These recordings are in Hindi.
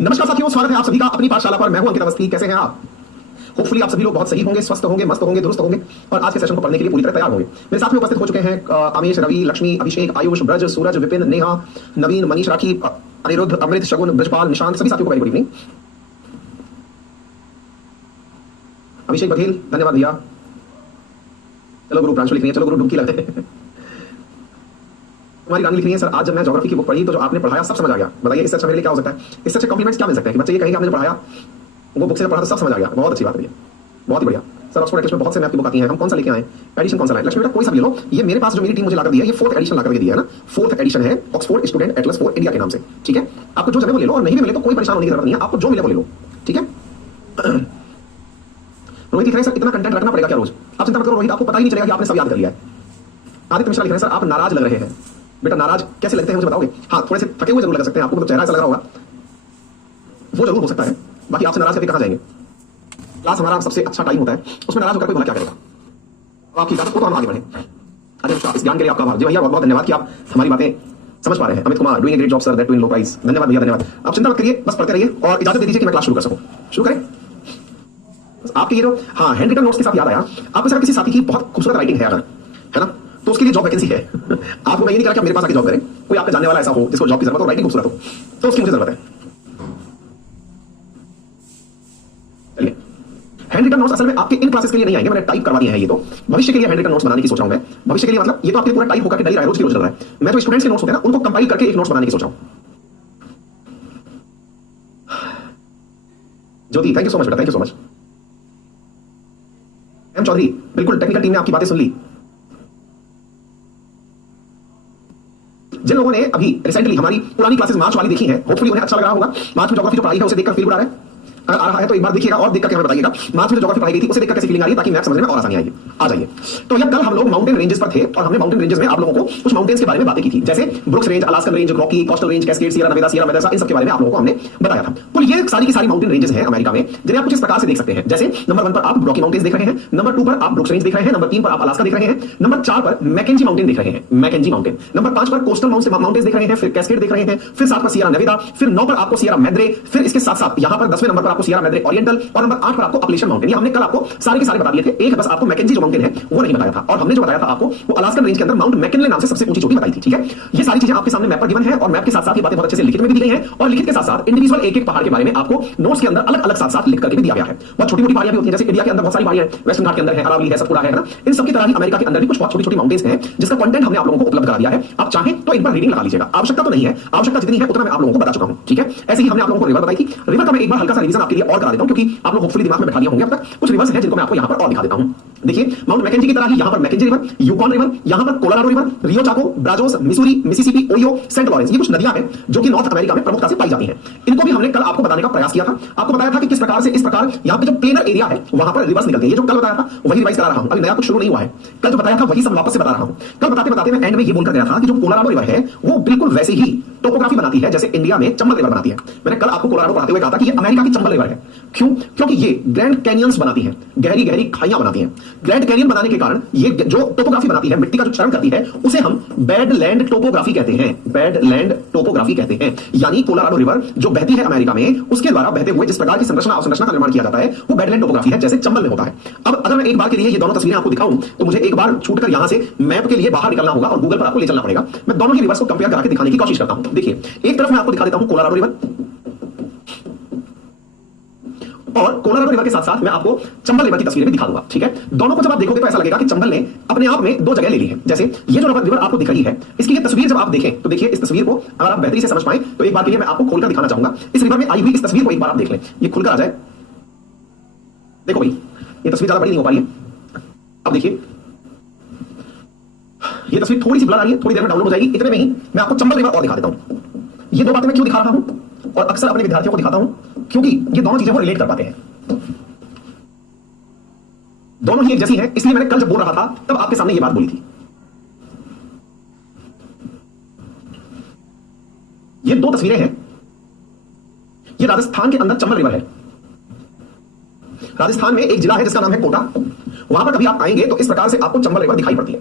नमस्कार साथियों, स्वागत है आप सभी का अपनी पाठशाला पर। मैं हूं अंकित अवस्थी। कैसे हैं आप? होपफुली आप सभी लोग बहुत सही होंगे, स्वस्थ होंगे, मस्त होंगे, दुरुस्त होंगे और आज के सेशन को पढ़ने के लिए पूरी तरह तैयार होंगे। मेरे साथ में उपस्थित हो चुके हैं अमेश, रवि, लक्ष्मी, अभिषेक, आयुष, ब्रज, सूरज, विपिन, नेहा, नवीन, मनीष, राखी, अनिरुद्ध, अमृत, शगुन, ब्रजपाल, निशांत, सभी साथियों को वेरी गुड इवनिंग। अभिषेक बघेल, धन्यवाद भैया। चलो गुरु प्रांशु लिख रही है, चलो गुरु डुबकी लगते हैं। हमारी रानी लिख रही है, सर आज जब मैं ज्योग्राफी की बुक पढ़ी तो जो आपने पढ़ाया सब समझ आ गया। बताइए इससे अच्छा मेरे लिए क्या हो सकता है? इससे अच्छे कॉम्प्लीमेंट्स क्या मिल सकते हैं कि बच्चे ये कहेंगे आपने जो पढ़ाया वो बुक से पढ़ा तो सब समझ आ गया। बहुत अच्छी बात है, बहुत ही बढ़िया। सर ऑक्सफोर्ड एडिशन में बहुत से मैप की बुक आती हैं, हम कौन सा लेके आए? एडिशन कौन सा लाए? लक्ष्मी बेटा कोई सा भी लो। ये मेरे पास जो मेरी टीम मुझे लाकर दी है, ये 4th एडिशन लाकर के दिया है ना। 4th एडिशन है Oxford student Atlas for India के नाम से। ठीक है, आपको जो जगह वो ले लो और नहीं भी मिले तो कोई परेशान होने की जरूरत नहीं है, आपको जो मिले वो ले लो। ठीक है। रोहित लिख रहे हैं, सर इतना कंटेंट रखना पड़ेगा क्या रोज? आप चिंता मत करो रोहित, आपको पता ही नहीं चलेगा कि आपने सब याद कर लिया है। आदित्य मिश्रा लिख रहे हैं, सर आप नाराज लग रहे हैं। बेटा नाराज कैसे लगते हैं मुझे बताओगे? हाँ, थोड़े से थके हुए जरूर लग सकते हैं, आपको तो चेहरा ऐसा लग रहा होगा, वो जरूर हो सकता है। बाकी आपसे नाराज करके कहां जाएंगे? क्लास हमारा सबसे अच्छा टाइम होता है, उसमें नाराज होकर कोई भला क्या करेगा? आपकी इजाजत हो तो हम आगे बढ़ें। अरे इस ज्ञान के लिए आपका आभार जी भैया, बहुत बहुत धन्यवाद कि आप हमारी बातें समझ पा रहे हैं। Amit Kumar, doing a great job sir, that too in low price. धन्यवाद भैया, धन्यवाद। आप चिंता मत करिए, बस पढ़ते रहिए और इजाजत दे दीजिए कि मैं क्लास शुरू कर सकूं। शुरू करें? आपके ये जो हाँ हैंड रिटन नोट्स के साथ याद आया, आपको जरा किसी साथी की बहुत खूबसूरत राइटिंग है अगर, है ना, तो उसके लिए जॉब वैकेंसी है। आपको मैं ये नहीं कहा कि आप मेरे पास आके जॉब करें, कोई आपका जानने वाला ऐसा हो जिसको जॉब की जरूरत हो, राइटिंग खूबसूरत हो, तो उसकी मुझे जरूरत है। चलिए, हैंड रिटन नोट्स असल में आपके इन क्लासेस के लिए नहीं आएंगे, मैंने टाइप करवा दिए हैं। ये तो भविष्य के लिए हैंड रिटन नोट्स बनाने की सोच रहा हूं मैं। भविष्य के लिए मतलब ये तो आपके पूरा टाइप होकर के डायरी रोज की रोज चल रहा है। मैं जो स्टूडेंट्स के नोट्स होते हैं ना, उनको कंपाइल करके एक नोट्स बनाने की सोच रहा हूं। Jyoti, thank you so much बेटा, thank you so much. M Chaudhary, बिल्कुल टेक्निकल टीम ने आपकी बातें सुन ली। जिन लोगों ने अभी रिसेंटली हमारी पुरानी क्लासेस मार्च वाली देखी है, होपफुली उन्हें अच्छा लग रहा होगा। मार्च में ज्योग्राफी जो पढ़ाई है उसे देखकर फील गुड आ रहा है तो एक बार देखिएगा और देखकर हमें बताइएगा मार्च में जो ज्योग्राफी पढ़ाई गई थी उसे देखकर कैसी फीलिंग आ रही है, ताकि मैथ समझने में और आसानी आएगी। आ जाइए। तो यह कल हम लोग माउंटेन रेंजेस पर थे और हमने माउंटेन रेंजेस में आप लोगों को कुछ माउंटेन्स के बारे में बातें की थी, जैसे Brooks range, Alaskan range, Rocky, coastal range, Cascade, Sierra Nevada, Sierra मेडोसा, इन सब के बारे में आप लोगों को हमने बताया था। तो ये सारी की सारी माउंटेन रेंजेस हैं अमेरिका में, जिन्हें आप कुछ इस प्रकार से देख सकते हैं। जैसे नंबर 1 पर आप रॉकी माउंटेन्स देख रहे हैं, नंबर 2 पर आप ब्रुक्स रेंज देख रहे हैं, नंबर 3 पर आप अलास्का देख रहे हैं, नंबर 4 पर मैकेंजी माउंटेन देख रहे हैं, मैकेंजी माउंटेन, नंबर 5 पर कोस्टल माउंटेन्स देख रहे हैं, फिर कैस्केड देख रहे हैं, फिर 7 पर सियरा नेवादा, फिर 9 पर आपको सियरा मैद्रे, फिर इसके साथ साथ यहां पर 10वें नंबर पर आपको सियरा मैद्रे ओरिएंटल और नंबर 8 पर आपको अपलेशियन माउंटेन। ये हमने कल आपको सारे के सारे बता दिए थे, एक बस आपको मैकेंजी जो माउंटेन है वो नहीं बताया था। और हमने जो बताया था आपको वो अलास्कन रेंज के अंदर माउंट मैकिनले नाम से सबसे ऊंची चोटी बताई थी। ठीक है, ये सारी चीजें आपके सामने मैप पर गिवन है और मैप के साथ साथ ये बातें बहुत अच्छे से लिखित में भी दी गई हैं और लिखित के साथ साथ इंडिविजुअल एक एक पहाड़ के बारे में आपको नोट्स के अंदर अलग अलग साथ साथ लिख करके भी दिया गया है। बहुत छोटी मोटी पहाड़ियां भी होती हैं, जैसे इंडिया के अंदर बहुत सारी पहाड़ियां हैं, वेस्टर्न घाट के अंदर है, अरावली है, सतपुड़ा है ना, इन सब की तरह ही अमेरिका के अंदर भी कुछ बहुत छोटी छोटी माउंटेन्स हैं जिसका कंटेंट हमने आप लोगों को उपलब्ध करा दिया है। आप चाहें तो इन पर रीडिंग लगा लीजिएगा, आवश्यकता तो नहीं है, आवश्यकता जितनी है उतना मैं आप लोगों को बता चुका हूं। ठीक है, ऐसे ही हमने आप लोगों को रिवर बताई थी। रिवर का मैं एक बार हल्का सा रिवीजन आपके लिए और करा देता हूं, क्योंकि आप लोग होपफुली दिमाग में बैठा दिए होंगे अब तक। कुछ रिवर्स हैं जिनको मैं आपको यहां पर और दिखा देता हूं। देखिए, माउंट मैकेंजी की तरह ही यहां पर मैकेंजी रिवर, यूकॉन रिवर, यहां पर कोलोराडो रिवर, रियो चाको, Brazos, Missouri, Mississippi, Ohio, Saint Lawrence, ये कुछ नदियां हैं जो कि नॉर्थ अमेरिका में प्रमुखता से पाई जाती हैं। इनको भी हमने कल आपको बताने का प्रयास किया था। आपको बताया था कि किस प्रकार से इस प्रकार यहां पे जो प्लेनर एरिया है वहां पर रिवर्स निकलते हैं। ये जो कल बताया था वही रिवाइज करा रहा हूं, अभी नया कुछ शुरू नहीं हुआ है। कल जो बताया था वही सब वापस से बता रहा हूं। कल बताते बताते मैं एंड में ये बोलकर गया था कि जो कोलोराडो रिवर है वो बिल्कुल वैसे ही टोपोग्राफी बनाती है जैसे इंडिया में चंबल रिवर बनाती है। मैंने कल आपको कोलोराडो पढ़ाते हुए कहा था कि ये अमेरिका की चंबल रिवर है। क्यों? क्योंकि ये ग्रैंड कैनियंस बनाती है, गहरी गहरी खाइयां बनाती हैं। ग्रैंड कैनियन बनाने के कारण ये जो टोपोग्राफी बनाती है, मिट्टी का जो चरण करती है, उसे हम बेड लैंड टोपोग्राफी कहते हैं। बेड लैंड टोपोग्राफी कहते हैं। यानी कोलोराडो रिवर जो बहती है अमेरिका में, उसके द्वारा बहते हुए जिस प्रकार की संरचना अवसंरचना का निर्माण किया जाता है वो बेडलैंड टोपोग्राफी है, जैसे चंबल में होता है। अब अगर मैं एक बार के लिए ये दोनों तस्वीरें आपको दिखाऊं तो मुझे एक बार छूटकर यहां से मैप के लिए बाहर निकलना होगा और गूगल पर आपको ले चलना पड़ेगा। मैं दोनों ही रिवर्स को कंपेयर करके दिखाने की कोशिश करता हूं। देखिए, एक तरफ मैं आपको दिखा देता हूं कोलोराडो रिवर और कोलोराडो रिवर के साथ साथ मैं आपको चंबल रिवर की तस्वीरें भी दिखा दूंगा। ठीक है, दोनों को जब आप देखोगे तो ऐसा लगेगा कि चंबल ने अपने आप में दो जगह ले ली है। जैसे ये जो रिवर आपको दिख रही है, इसकी ये तस्वीर जब आप देखें तो देखिए, इस तस्वीर को अगर आप बेहतरी से समझ पाए तो एक बार के लिए मैं आपको खोलकर दिखाना चाहूंगा। इस रिवर में आई हुई इस तस्वीर को एक बार आप देख लें, ये खुलकर आ जाए। देखो भाई, ये तस्वीर ज्यादा बड़ी नहीं हो पा रही है। अब देखिए, ये तस्वीर थोड़ी सी ब्लर आ रही है, थोड़ी देर में डाउनलोड हो जाएगी। इतने में ही मैं आपको चंबल रिवर और दिखा देता हूं। ये दो बातें मैं क्यों दिखा रहा हूं और अक्सर अपने विद्यार्थियों को दिखाता हूं, क्योंकि ये दोनों चीजें वो रिलेट कर पाते हैं, दोनों ही एक जैसी हैं। इसलिए मैंने कल जब बोल रहा था तब आपके सामने ये बात बोली थी। ये दो तस्वीरें हैं। ये राजस्थान के अंदर चंबल रिवर है। राजस्थान में एक जिला है जिसका नाम है कोटा। वहां पर कभी आप आएंगे तो इस प्रकार से आपको चंबल रिवर दिखाई पड़ती है।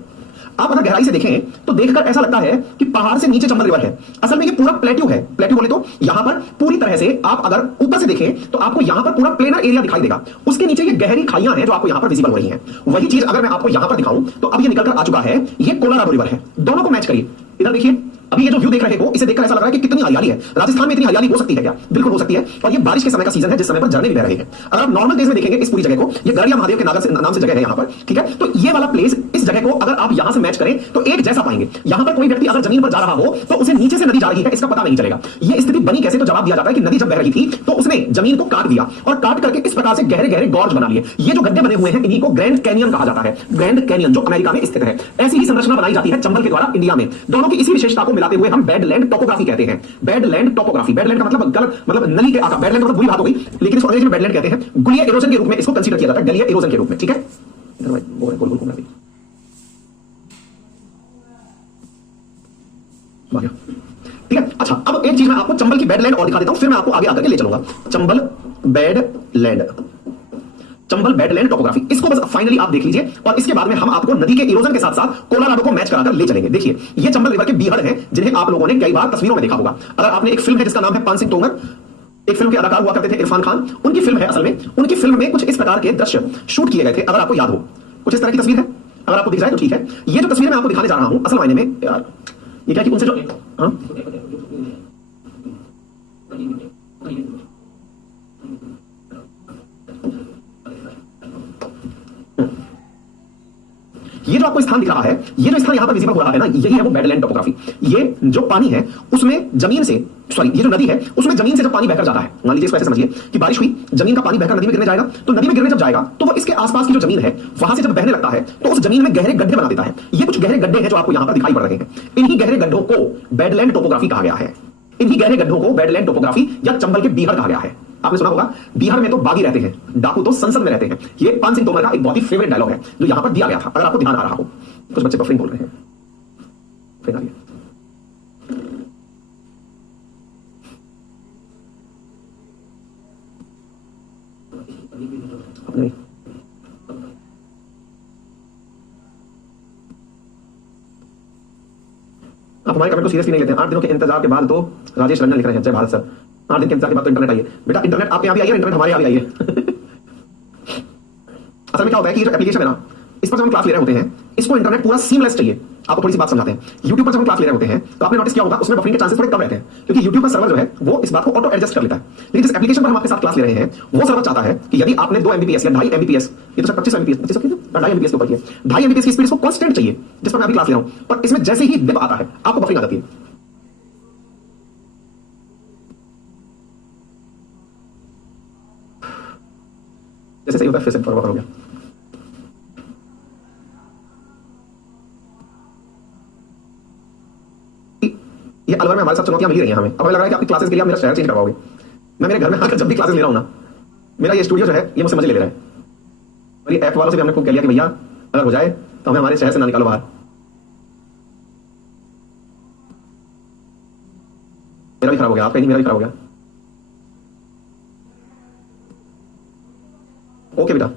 आप अगर गहराई से देखें तो देखकर ऐसा लगता है कि पहाड़ से नीचे चंबल रिवर है। असल में ये पूरा प्लेट्यू है। प्लेट्यू बोले तो यहां पर पूरी तरह से आप अगर ऊपर से देखें तो आपको यहां पर पूरा प्लेनर एरिया दिखाई देगा, उसके नीचे ये गहरी खाइयां हैं जो आपको यहां पर विजिबल हो रही हैं। वही चीज अगर मैं आपको यहां पर दिखाऊं तो अब ये निकलकर आ चुका है, ये कोलोराडो रिवर है। दोनों को मैच करिए, इधर देखिए, अभी ये जो व्यू देख रहे हो इसे देखकर ऐसा लग रहा है कि कितनी हरियाली है। राजस्थान में इतनी हरियाली हो सकती है क्या? बिल्कुल हो सकती है। और ये बारिश के समय का सीजन है जिस समय पर झरने भी बह रहे हैं। अगर आप नॉर्मल डेज में देखेंगे इस पूरी जगह को, ये गड़िया महादेव के नाम से जगह है यहां पर, ठीक है। तो ये वाला प्लेस, इस जगह को अगर आप यहां से मैच करें तो एक जैसा पाएंगे। यहां पर कोई व्यक्ति अगर जमीन पर जा रहा हो तो उसे नीचे से नदी जा रही है इसका पता नहीं चलेगा। ये स्थिति बनी कैसे? तो जवाब दिया जाता है कि नदी जब बह रही थी तो उसने जमीन को काट दिया और काट करके इस प्रकार से गहरे गहरे गॉर्ज बना लिए। ये जो गड्ढे बने हुए हैं इन्हीं को ग्रैंड कैनियन कहा जाता है। ग्रैंड कैनियन जो अमेरिका में स्थित है। ऐसी ही संरचना बनाई जाती है चंबल के द्वारा इंडिया में। दोनों की इसी विशेषता को मिलाते हुए हम बेडलैंड टोपोग्राफी कहते हैं। बेडलैंड टोपोग्राफी, बेडलैंड का मतलब गलत, मतलब नली के आकार, बेडलैंड मतलब बुरी बात हो गई, लेकिन इसको अंग्रेजी में बेडलैंड कहते हैं। गुलिया इरोजन के रूप में इसको कंसीडर किया जाता है, गलिया इरोजन के रूप में, ठीक है। इधर भाई गोल गोल घूमना भी ठीक है। अच्छा, अब एक चीज मैं आपको चंबल की बेडलैंड और दिखा देता हूं, फिर मैं आपको आगे आकर के ले चलूंगा। Chambal badland, Chambal badland topography, इसको बस फाइनली आप देख लीजिए और इसके बाद में हम आपको नदी के इरोजन के साथ साथ कोलोराडो को मैच कराकर ले चलेंगे। देखिए, ये चंबल रिवर के बीहड़ हैं जिन्हें आप लोगों ने कई बार तस्वीरों में देखा होगा। अगर आपने एक फिल्म है जिसका नाम है पान सिंह तोमर, एक फिल्म के अदाकार हुआ करते थे इरफान खान, उनकी फिल्म है। असल में उनकी फिल्म में कुछ इस प्रकार के दृश्य शूट किए गए थे, अगर आपको याद हो। कुछ इस तरह की तस्वीर है, अगर आपको दिख जाए तो ठीक है। ये जो तस्वीर मैं आपको दिखाने जा रहा हूं असल मायने में यार, ये क्या कि उनसे जो ये जो आपको स्थान दिख रहा है, ये जो स्थान यहां पर विजिबल हो रहा है ना, यही है वो बेडलैंड टोपोग्राफी। ये जो पानी है उसमें जमीन से, सॉरी, ये जो नदी है उसमें जमीन से जब पानी बहकर जाता है, मान लीजिए इसको ऐसे समझिए कि बारिश हुई, जमीन का पानी बहकर नदी में गिरने जाएगा, तो नदी में गिरने जब जाएगा तो वो इसके आसपास की जो जमीन है वहां से जब बहने लगता है तो उस जमीन में गहरे गड्ढे बना देता है। ये कुछ गहरे गड्ढे हैं जो आपको यहां पर दिखाई पड़ रहे हैं। इन्हीं गहरे गड्ढों को बेडलैंड टोपोग्राफी कहा गया है। इन्हीं गहरे गड्ढों को बेडलैंड टोपोग्राफी या चंबल के बीहड़ कहा गया है। आपने सुना होगा, बिहार में तो बागी रहते हैं, डाकू तो संसद में रहते हैं। ये पान सिंह तोमर का एक बहुत ही फेवरेट डायलॉग है जो यहां पर दिया गया था, अगर आपको ध्यान आ रहा हो। कुछ बच्चे बफरिंग बोल रहे हैं, फिर आइए। अपने आप हमारे कमेंट को सीरियसली नहीं लेते हैं। 8 दिनों के इंतजार के बाद तो राजेश रंजन लिख रहे हैं, जय भारत सर। 8 दिन के इंतजार के बाद तो इंटरनेट आइए। बेटा इंटरनेट आपके यहाँ भी आइए, इंटरनेट हमारे यहाँ भी आइए। असल में क्या होता है कि ये जो एप्लीकेशन है ना, इस पर जब हम क्लास ले रहे होते हैं, इसको इंटरनेट पूरा सीमलेस चाहिए। आपको थोड़ी सी बात समझाते हैं। YouTube पर जब हम क्लास ले रहे होते हैं तो आपने नोटिस किया होगा उसमें बफरिंग के चांसेस थोड़े कम रहते हैं, क्योंकि YouTube का सर्वर जो है वो इस बात को ऑटो एडजस्ट कर लेता है। लेकिन जिस एप्लीकेशन पर हम आपके साथ क्लास ले रहे हैं वो सर्वर चाहता है कि यदि आपने 2 Mbps या 2.5 Mbps, ये तो 25 Mbps, 2.5 Mbps के ऊपर की है, 2.5 Mbps की स्पीड इसको कांस्टेंट चाहिए, जिस पर मैं अभी क्लास ले रहा हूं। और इसमें जैसे ही डिप आता है आपको बफरिंग आ जाती है। जैसे सही होता है फिर से फॉरवर्ड हो गया। ये अलवर में हमारे साथ चुनौतियां मिल रही हैं हमें। अब हमें लग रहा है कि आपकी क्लासेस के लिए आप मेरा शहर चेंज करवाओगे। मैं मेरे घर में आकर जब भी क्लासेस ले रहा हूं ना, मेरा ये स्टूडियो जो है ये मुझसे मजे ले रहा है। और ये ऐप वालों से भी हमने खूब कह लिया कि भैया अगर हो जाए तो हमें हमारे शहर से ना निकालो बाहर। मेरा भी खराब हो गया, आपका नहीं, मेरा भी खराब हो गया। ओके बेटा,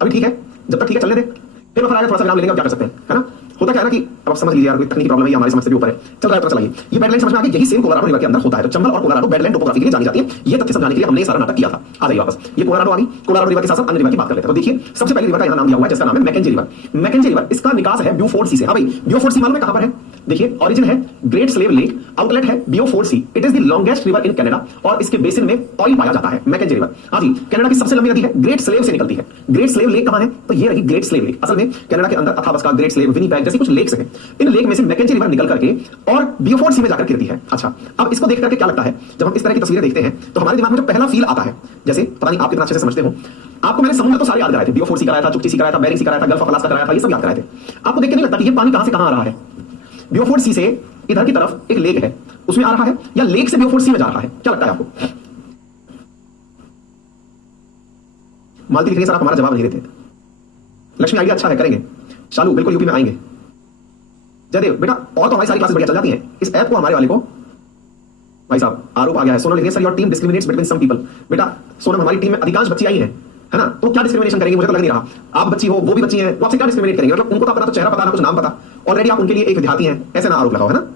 अभी ठीक है, जब तक ठीक है चलने दे, फिर फिर आगे थोड़ा सा विराम लेंगे और क्या कर सकते हैं, है ना। होता क्या है ना कि अब आप समझ लीजिए यार, कोई तकनीकी प्रॉब्लम है, हमारी समझ से भी ऊपर है, चल रहा है, तो चलाइए। ये बेडलैंड समझ में आ गई, यही सेम कोलोराडो रिवर के अंदर होता है। तो चंबल और कोलोराडो बेडलैंड टोपोग्राफी के लिए जानी जाती है। ये तथ्य समझाने के लिए हमने ये सारा नाटक किया था। आ जाइए वापस, ये कोलोराडो आ गई। कोलोराडो रिवर के साथ साथ अन्य रिवर की बात कर लेते हैं। तो देखिए, सबसे पहले रिवर का यहाँ नाम दिया हुआ है जिसका नाम है मैकेंजी रिवर। मैकेंजी रिवर, इसका निकास है ब्यूफोर्ड सी से। हाँ भाई, ब्यूफोर्ड सी मालूम है कहां पर है? देखिए, ओरिजिन है ग्रेट स्लेव लेक, आउटलेट है Beaufort Sea. It is the longest river in Canada और इसके बेसिन में ऑयल पाया जाता है। मैकेंजी रिवर, हाँ जी, कनाडा की सबसे लंबी नदी है, ग्रेट स्लेव से निकलती है। ग्रेट स्लेव लेक कहां है? तो ये रही ग्रेट स्लेव लेक। असल में कनाडा के अंदर अथाबस्का, ग्रेट स्लेव, विनीपेग जैसी कुछ लेक्स हैं। इन लेक में से मैकेंजी रिवर निकल करके और ब्यूफोर्ड सी में जाकर गिरती है। अच्छा, अब इसको देख करके क्या लगता है, जब हम इस तरह की तस्वीरें देखते हैं तो हमारे दिमाग में जो पहला फील आता है, जैसे पता नहीं आप कितना अच्छे से समझते हो, आपको मैंने समुद्र तो सारे याद कराए थे, ब्यूफोर्ड सी कराया था, चुक्ची सी कराया था, बेरिंग सी कराया था, गल्फ ऑफ अलास्का कराया था, ये सब याद कराए थे। आपको देख के नहीं लगता कि ये पानी कहां से कहां आ रहा है? ब्यूफोर्ड सी से इधर की तरफ एक लेक है, उसमें आ रहा है, या लेक से ब्यूफोर्ड सी में जा रहा है? क्या लगता है आपको? मालती लिख रही है सर, आप हमारा जवाब नहीं देते। लक्ष्मी आइडिया अच्छा है, करेंगे। शालू बिल्कुल यूपी में आएंगे। जयदेव बेटा, और तो हमारी सारी क्लासेस बढ़िया चल जाती हैं। इस ऐप को हमारे वाले को, भाई साहब आरोप आ गया है, सोनम लिख रही है sir your team discriminates between some people. बेटा सोनम, हमारी टीम में अधिकांश बच्ची आई हैं है ना, तो क्या डिस्क्रिमिनेशन करेंगे, मुझे तो लग नहीं रहा। आप बच्ची हो, वो भी बच्ची है, तो आपसे क्या डिस्क्रिमिनेट करेंगे, मतलब उनको तो पता, तो चेहरा पता ना कुछ नाम पता, ऑलरेडी आप उनके लिए एक विद्यार्थी हैं, ऐसे ना आरोप लगाओ, है ना।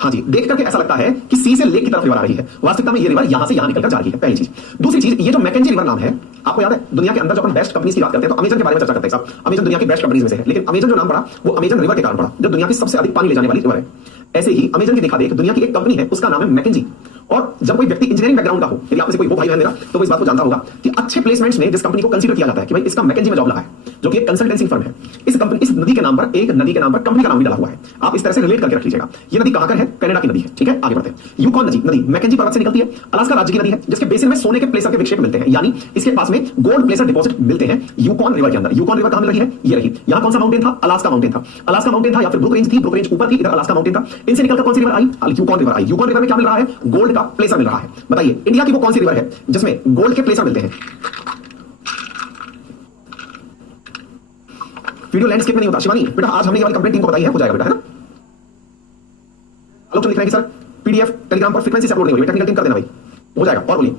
हाँ जी, देख करके ऐसा लगता है कि सी से लेक की तरफ रिवर आ रही है, वास्तविकता में ये रिवर यहां से यहां निकलकर जा रही है, पहली चीज। दूसरी चीज, ये जो मैकेंजी रिवर नाम है, आपको याद है दुनिया के अंदर जब हम बेस्ट कंपनीज की बात करते हैं तो अमेजन के बारे में चर्चा करते हैं साहब। अमेजन दुनिया की बेस्ट कंपनीज में से है, लेकिन अमेजन जो नाम पड़ा वो अमेजन रिवर के कारण पड़ा, जो दुनिया की सबसे अधिक पानी ले जाने वाली रिवर है। ऐसे ही अमेजन की देखा देख दुनिया की एक कंपनी है, उसका नाम है मैकेंजी। और जब कोई व्यक्ति इंजीनियरिंग बैकग्राउंड का हो, यदि आप में से कोई वो भाई बहन मेरा, तो वो इस बात को जानता होगा कि अच्छे प्लेसमेंट्स में जिस कंपनी को कंसीडर किया जाता है कि भाई इसका मैकेंजी में जॉब लगा है, जो कि एक कंसल्टेंसी फर्म है, इस कंपनी, इस नदी के नाम पर, एक नदी के नाम पर कंपनी का नाम भी डाला हुआ है। आप इस तरह से रिलेट करके रख लीजिएगा। ये नदी कहां कर है, कनाडा की नदी है, ठीक है। आगे बढ़ते हैं। यूकॉन नदी मैकेंजी पर्वत से निकलती है, अलास्का राज्य की नदी है, जिसके बेसिन में सोने के प्लेसर के विक्षेप मिलते हैं, यानी इसके पास में गोल्ड प्लेसर डिपॉजिट मिलते हैं यूकॉन रिवर के अंदर। यूकॉन रिवर कहां मिल रही है, ये रही। यहां कौन सा माउंटेन था, अलास्का माउंटेन था। अलास्का माउंटेन था या फिर ब्रुक रेंज थी, ब्रुक रेंज ऊपर थी, इधर अलास्का माउंटेन था। इनसे निकलकर कौन सी रिवर आई, यूकॉन रिवर आई। यूकॉन रिवर में क्या मिल रहा है, गोल्ड का प्लेसर मिल रहा है। बताइए इंडिया की वो कौन सी रिवर है जिसमें गोल्ड के प्लेसर मिलते हैं। वीडियो लैंडस्केप में नहीं होता शिवानी बेटा, आज हमने ये वाली कंप्लेंट टीम को बताई है, हो जाएगा बेटा, है ना। आलोचना लिख रहे हैं कि सर पीडीएफ टेलीग्राम पर फ्रीक्वेंसी से अपलोड नहीं हो रही, टेक्निकल टीम कर देना भाई, हो जाएगा। और बोलिए।